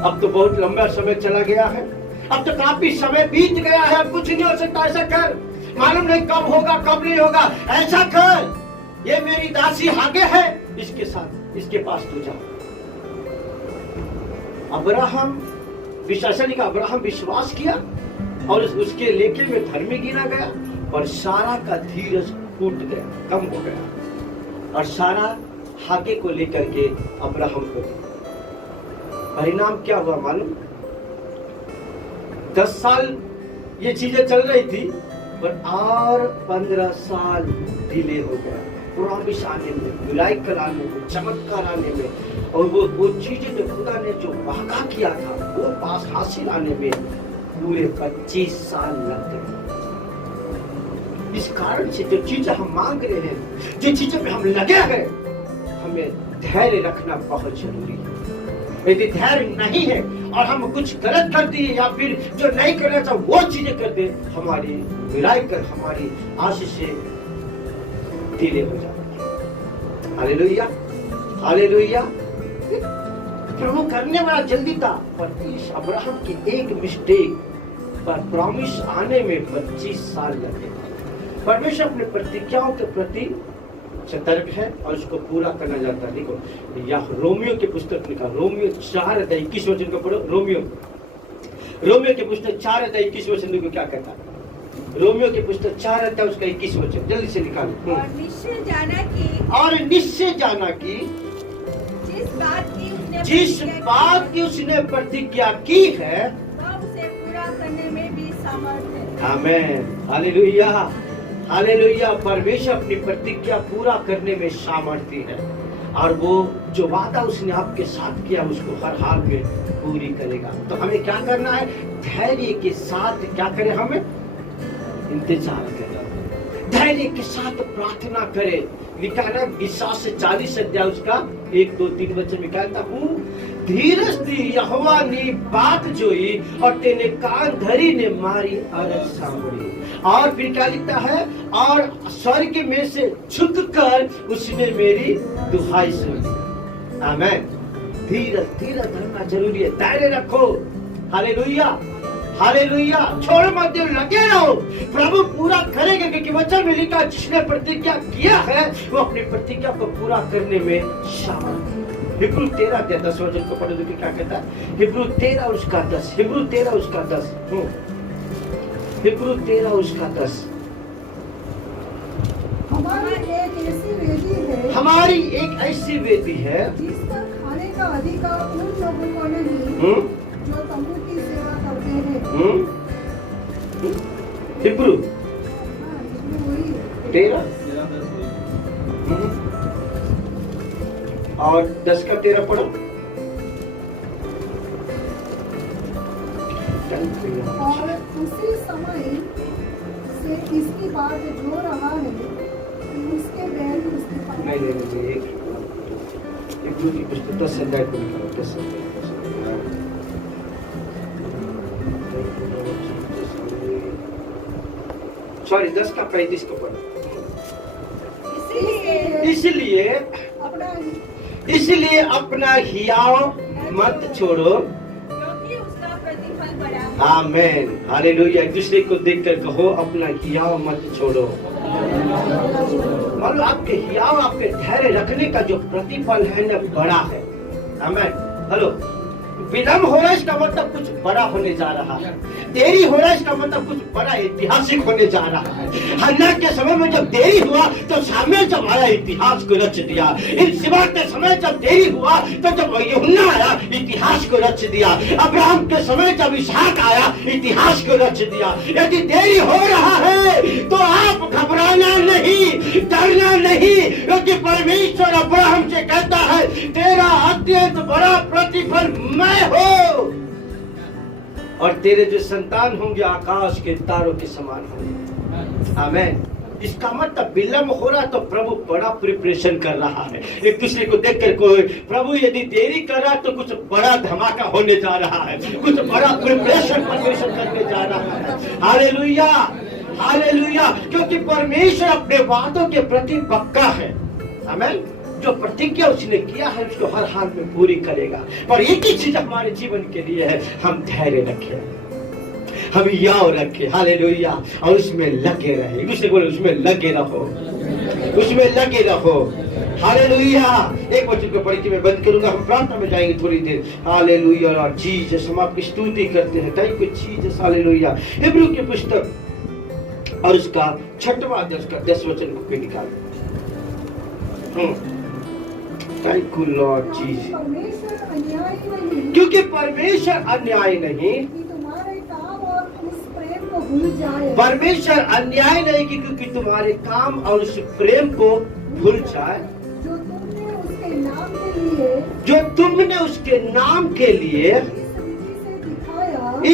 अब तो बहुत लंबा समय चला गया है, अब तो काफी समय बीत गया है, अब कुछ नहीं हो सकता। ऐसा कर, मालूम नहीं कब होगा कब नहीं होगा, ऐसा कर, ये मेरी दासी हागे है, इसके साथ, इसके पास तू जा। अब्राहम अब्राहम विश्वास किया और उसके लेखे में धर्मी गिना गया। और सारा का धीरज फूट गया, कम हो गया। और सारा हागे को लेकर के अब्राहम को, परिणाम क्या हुआ मालूम? 10 साल ये चीजें चल रही थी, पर और 15 साल डिले हो गया। प्रॉमिस आने में, मिराकल आने में, चमत्कार आने में, और वो चीजें जो खुदा ने जो वादा किया था वो पास हासिल आने में पूरे 25 साल लग गए। इस कारण से जो चीजें हम मांग रहे हैं, जो चीजों पे हम लगे हैं, हमें धैर्य रखना बहुत जरूरी है। यदि धैर्य नहीं है और हम कुछ गलत कर दिए या फिर जो नहीं करना था वो चीजें कर दे, हमारी मिराकल, हमारी आशीष से डिले हो जाती है। Hallelujah, hallelujah. प्रभु करने वाला जल्दी था, पर इस अब्राहम की एक मिस्टेक पर प्रॉमिस आने में 25 साल लगे। परमेश्वर अपने प्रतिज्ञाओं के प्रति सतर्क है और उसको पूरा करना चाहता है। देखो, या रोमियो की पुस्तक लिखा, रोमियो 4:21 वचन को पढ़ो। रोमियो की पुस्तक 4:21 वचन को क्या कहता है? रोमियो की पुस्तक 4 उसका 21 वचन जल्दी से निकालो। और निश्चय जाना कि जिस बात की उसने प्रतिज्ञा की है, वह उसे पूरा करने में भी समर्थ है। आमीन, हालेलुया, हालेलुया। परमेश्वर अपनी प्रतिज्ञा पूरा करने में सामर्थ्य है, और वो जो वादा उसने आपके साथ किया उसको हर हाल में पूरी करेगा। तो हमें क्या करना है? धैर्य के साथ क्या करें? हमें इंतजार करें, धैर्य के साथ प्रार्थना करें। लिखा है ना, 20 से 40 अध्याय उसका 1, 2, 3 वचन में कहता हूँ, धीरज दी यहोवा ने बात जोई और तेने कान धरी ने मारी अरज सांभળી। और फिर क्या लिखता है? और स्वर्ग में से झुक कर उसने मेरी दुहाई सुनी। आमीन। धीरज धरना जरूरी है, धैर्य रखो। Hallelujah, hallelujah. छोड़ मत दो, लगे रहो, प्रभु पूरा करेगा, क्योंकि वचन में लिखा, जिसने प्रतिज्ञा किया है वो अपनी प्रतिज्ञा को पूरा करने में शामिल है। हिब्रू 13:10 वचन को पढ़ो, देखिए क्या कहता है। हिब्रू 13 उसका 10, हिब्रू 13 उसका 10, हिब्रू 13 उसका 10। हमारी एक ऐसी वेदी है, हमारी एक ऐसी वेदी है जिस पर खाने का अधिकार उन लोगों को नहीं जो तंबू की सेवा करते हैं। हिब्रू हाँ, इसमें वही है। 13 और 10 का 13 पढ़ो। और उसी समय से इसकी बात जो रहा है कि उसके बैल उसके पास नहीं, एक दूसरी पुस्तक 10 अध्याय को निकालो, 10 अध्याय। सॉरी, 10 का 35 को पढ़ो। इसलिए अपना हियाव मत छोड़ो, क्योंकि उसका प्रतिफल बड़ा है। आमीन, हालेलुया। एक दूसरे को देखकर कहो, अपना हियाव मत छोड़ो। मानो आपके हियाव, आपके धैर्य रखने का जो प्रतिफल है ना, बड़ा है। आमेन। हेलो, विलम्ब हो रहा है इसका मतलब कुछ बड़ा होने जा रहा है। देरी हो रहा है इसका मतलब कुछ बड़ा ऐतिहासिक होने जा रहा है। हन्ना के समय में जब देरी हुआ तो शामुएल जब आया इतिहास को रच दिया। इलिशबा के समय जब देरी हुआ तो जब यूहन्ना आया इतिहास को रच दिया। अब्राहम के समय जब इसहाक आया इतिहास को रच दिया। यदि देरी हो रहा है तो आप घबराना नहीं, डरना नहीं, क्योंकि परमेश्वर अब्राहम से कहता है तेरा अत्यंत बड़ा प्रतिफल मैं हो और तेरे जो संतान होंगे आकाश के तारों के समान होंगे। आमेन। इसका मतलब विलम्ब हो रहा तो प्रभु बड़ा प्रिपरेशन कर रहा है। एक दूसरे को देख कर कोई प्रभु यदि देरी कर रहा तो कुछ बड़ा धमाका होने जा रहा है, कुछ बड़ा प्रिपरेशन परमेश्वर करने जा रहा है। हालेलुया, हालेलुया, क्योंकि परमेश्वर अपने वादों के प्रति पक्का है। आमेन। जो प्रतिज्ञा उसने किया है उसको हर हाल में पूरी करेगा। पर एक ही चीज हमारे जीवन के लिए है, हम धैर्य रखें, हम याव रखें। हालेलुया, और उसमें लगे रहे। दूसरे बोले उसमें लगे रहो, उसमें लगे रहो। हालेलुया। एक वचन को पढ़ के मैं बंद करूंगा, हम प्रार्थना में जाएंगे थोड़ी देर। हालेलुया। और जीसस, हम आपकी स्तुति करते हैं। Thank you Jesus. Hallelujah. Hebrew की पुस्तक और उसका 6वां अध्याय का 10 वचन को निकाल। Thank you Lord Jesus। परमेश्वर अन्यायी नहीं क्योंकि परमेश्वर अन्याय नहीं कि तुम्हारे काम और उस प्रेम को भूल जाए। परमेश्वर अन्याय नहीं कि क्योंकि तुम्हारे काम और उस प्रेम को भूल जाए जो तुमने उसके नाम के लिए, जो तुमने उसके नाम के लिए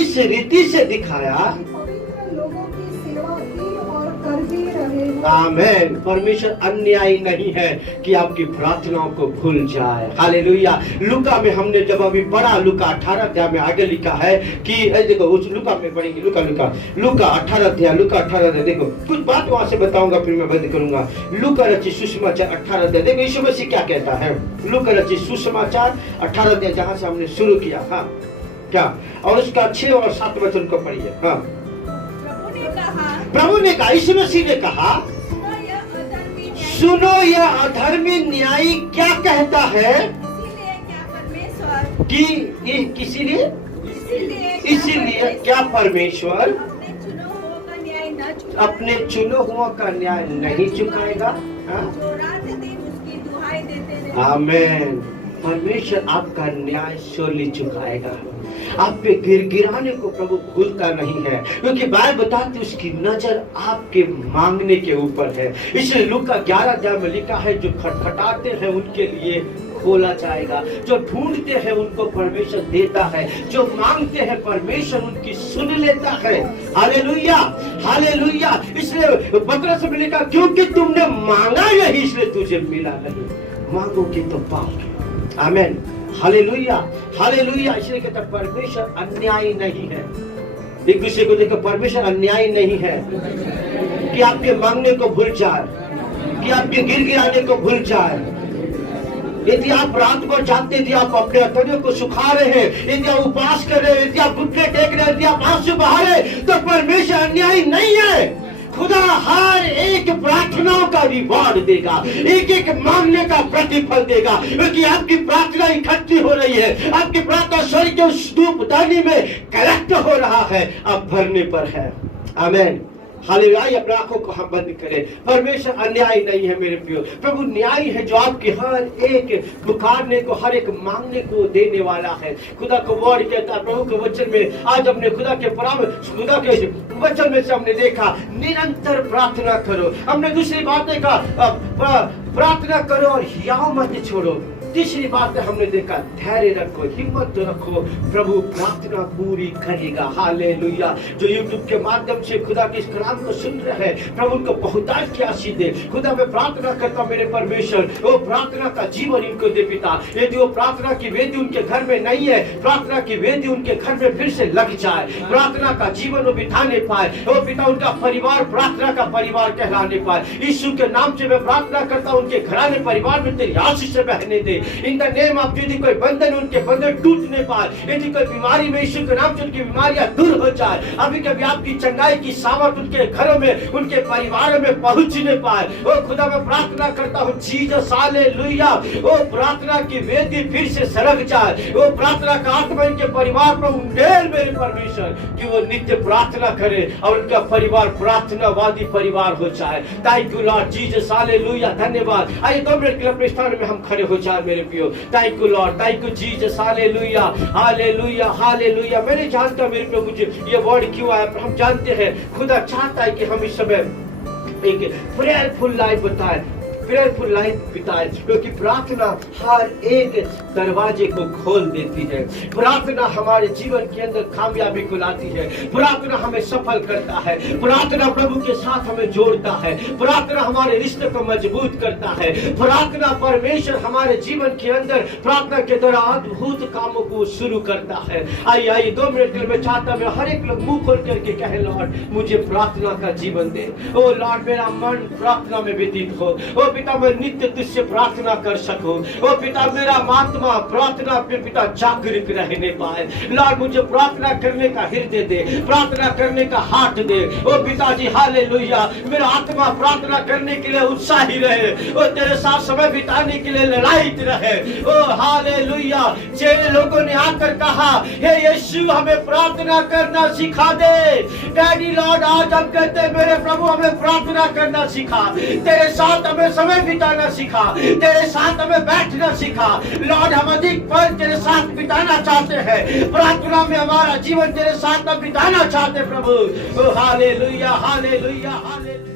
इस रीति से दिखाया कि पवित्र लोगों की सेवा की और कर भी रहे हो। आमेन। परमेश्वर अन्यायी नहीं है कि आपकी प्रार्थनाओं को भूल जाए। हालेलुया। लूका में हमने जब अभी पढ़ा, लूका 18 अध्याय में आगे लिखा है कि देखो उस लूका में पढ़ेंगे, लूका 18 अध्याय देखो कुछ बात वहां से बताऊंगा फिर मैं बंद करूंगा। लूका रचित सुसमाचार 18 अध्याय देखो यीशु मसीह क्या कहता है। लूका रचित सुसमाचार 18 अध्याय जहां से हमने शुरू किया। हाँ क्या, और उसका 6 और 7 वचन को पढ़िए। हाँ, प्रभु ने कहा, यीशु मसीह ने कहा, सुनो यह अधर्मी न्यायी क्या कहता है कि इसीलिए क्या परमेश्वर अपने चुनो हुआ का न्याय नहीं चुकाएगा। आमीन। परमेश्वर आपका न्याय surely चुकाएगा। आपके गिड़गिड़ाने को प्रभु भूलता नहीं है, क्योंकि बाइबल बताती है उसकी नजर आपके मांगने के ऊपर है। इसलिए लूका 11 अध्याय में लिखा है, जो खटखटाते हैं उनके लिए खोला जाएगा, जो ढूंढते हैं उनको परमेश्वर देता है, जो मांगते हैं परमेश्वर उनकी सुन लेता है। Hallelujah, hallelujah. इसलिए पतरस में लिखा, क्योंकि तुमने मांगा नहीं इसलिए तुझे मिला नहीं, मांगोगे तो पाओगे। आमीन। Hallelujah, hallelujah. इसलिए कहता परमेश्वर अन्यायी नहीं है। एक दूसरे को देखो, परमेश्वर अन्यायी नहीं है कि आपके मांगने को भूल जाए, कि आपके गिड़गिड़ाने को भूल जाए। यदि आप रात को जागते, यदि आप अपने हथेलियों को सुखा रहे हैं, यदि आप उपवास कर रहे हैं, यदि आप घुटने टेक रहे हैं, यदि आप आंसू बहा रहे हैं, तो परमेश्वर अन्यायी नहीं है। खुदा हर एक प्रार्थनाओं का रिवॉर्ड देगा, एक एक मांगने का प्रतिफल देगा, क्योंकि आपकी प्रार्थना इकट्ठी हो रही है, आपकी प्रार्थना स्वर्ग के उस धूपदानी में कलेक्ट हो रहा है, अब भरने पर है। आमीन। हालेलुया। अपनी आंखों को हम बंद करें। परमेश्वर अन्यायी नहीं है मेरे प्रियो, प्रभु न्यायी है, जो आपकी हर एक पुकारने को, हर एक मांगने को देने वाला है। खुदा को वर्ड कहता है, प्रभु के वचन में आज हमने खुदा के वचन में से हमने देखा, निरंतर प्रार्थना करो। हमने दूसरी बात देखा, प्रार्थना करो और हियाव मत छोड़ो। तीसरी बात हमने देखा, धैर्य रखो, हिम्मत रखो, प्रभु प्रार्थना पूरी करेगा। हालेलुया। जो यूट्यूब के माध्यम से खुदा के इस कलाम को सुन रहे हैं, प्रभु उनको बहुतायत की आशीष दे। खुदा मैं प्रार्थना करता मेरे परमेश्वर, वो प्रार्थना का जीवन इनको दे पिता। यदि वो प्रार्थना की वेदी उनके घर में नहीं है, प्रार्थना की वेदी उनके घर में फिर से लग जाए, प्रार्थना का जीवन वो बिताने पाए। वो पिता उनका परिवार प्रार्थना का परिवार कहलाने पाए। यीशु के नाम से मैं प्रार्थना करता हूँ, उनके घराने परिवार में तेरी आशीष से बहने दे। इन द नेम ऑफ यदि कोई बंधन उनके बंधन टूट नहीं पाए, यदि कोई बीमारी में यीशु के नाम से उनकी बीमारियां दूर हो जाए। अभी कभी आपकी चंगाई की सामर्थ उनके घरों में उनके परिवारों में पहुंच नहीं पाए। ओ खुदा मैं प्रार्थना करता हूँ जीसस हालेलुया, ओ प्रार्थना की वेदी फिर से सरक जाए। ओ प्रार्थना का आत्मा इनके परिवार पर उंडेल मेरे परमेश्वर कि वो नित्य प्रार्थना करे और उनका परिवार प्रार्थनावादी परिवार हो जाए। Thank you Lord Jesus hallelujah, धन्यवाद। आइए 2 मिनट के लिए अपने स्थान में हम खड़े हो जाए मेरे प्रियो। Thank you Lord, thank you Jesus hallelujah, hallelujah, hallelujah. मैं नहीं जानता मेरे प्रियो मुझे ये वर्ड क्यों आया, पर हम जानते हैं खुदा चाहता है कि हम इस समय एक प्रेयरफुल लाइफ बताए, प्रेयरफुल लाइफ बिताए, क्योंकि प्रार्थना हर एक दरवाजे को खोल देती है। प्रार्थना हमारे जीवन के अंदर कामयाबी को लाती है। प्रार्थना हमें सफल करता है। प्रार्थना प्रभु के साथ हमें जोड़ता है। प्रार्थना हमारे रिश्ते को मजबूत करता है। प्रार्थना परमेश्वर हमारे जीवन के अंदर प्रार्थना के द्वारा अद्भुत कामों को शुरू करता है। आइए 2 मिनट के लिए मैं चाहता मैं हर एक लोग मुंह खोल करके कहे लॉर्ड मुझे प्रार्थना का जीवन दे। ओ लॉर्ड मेरा मन प्रार्थना में व्यतीत हो। ओ पिता मैं नित्य तुझसे प्रार्थना कर सकूं। ओ पिता मेरा आत्मा प्रार्थना पे पिता जागरूक रहने पाए। लॉर्ड मुझे प्रार्थना करने का हृदय दे, प्रार्थना करने का हाथ दे। ओ पिताजी हालेलुया, मेरा आत्मा प्रार्थना करने के लिए उत्साही रहे। ओ तेरे साथ समय बिताने के लिए ललायित रहे। ओ हालेलुया। 6 लोगों ने आकर कहा हे यीशु हमें प्रार्थना करना सिखा दे। डैडी लॉर्ड आज हम कहते हैं मेरे प्रभु हमें प्रार्थना करना सिखा, तेरे साथ हमें समय बिताना सिखा, तेरे साथ हमें बैठना सिखा। लॉर्ड हम अधिक पल तेरे साथ बिताना चाहते हैं। प्रार्थना में हमारा जीवन तेरे साथ बिताना चाहते प्रभु। Hallelujah, hallelujah, hallelujah.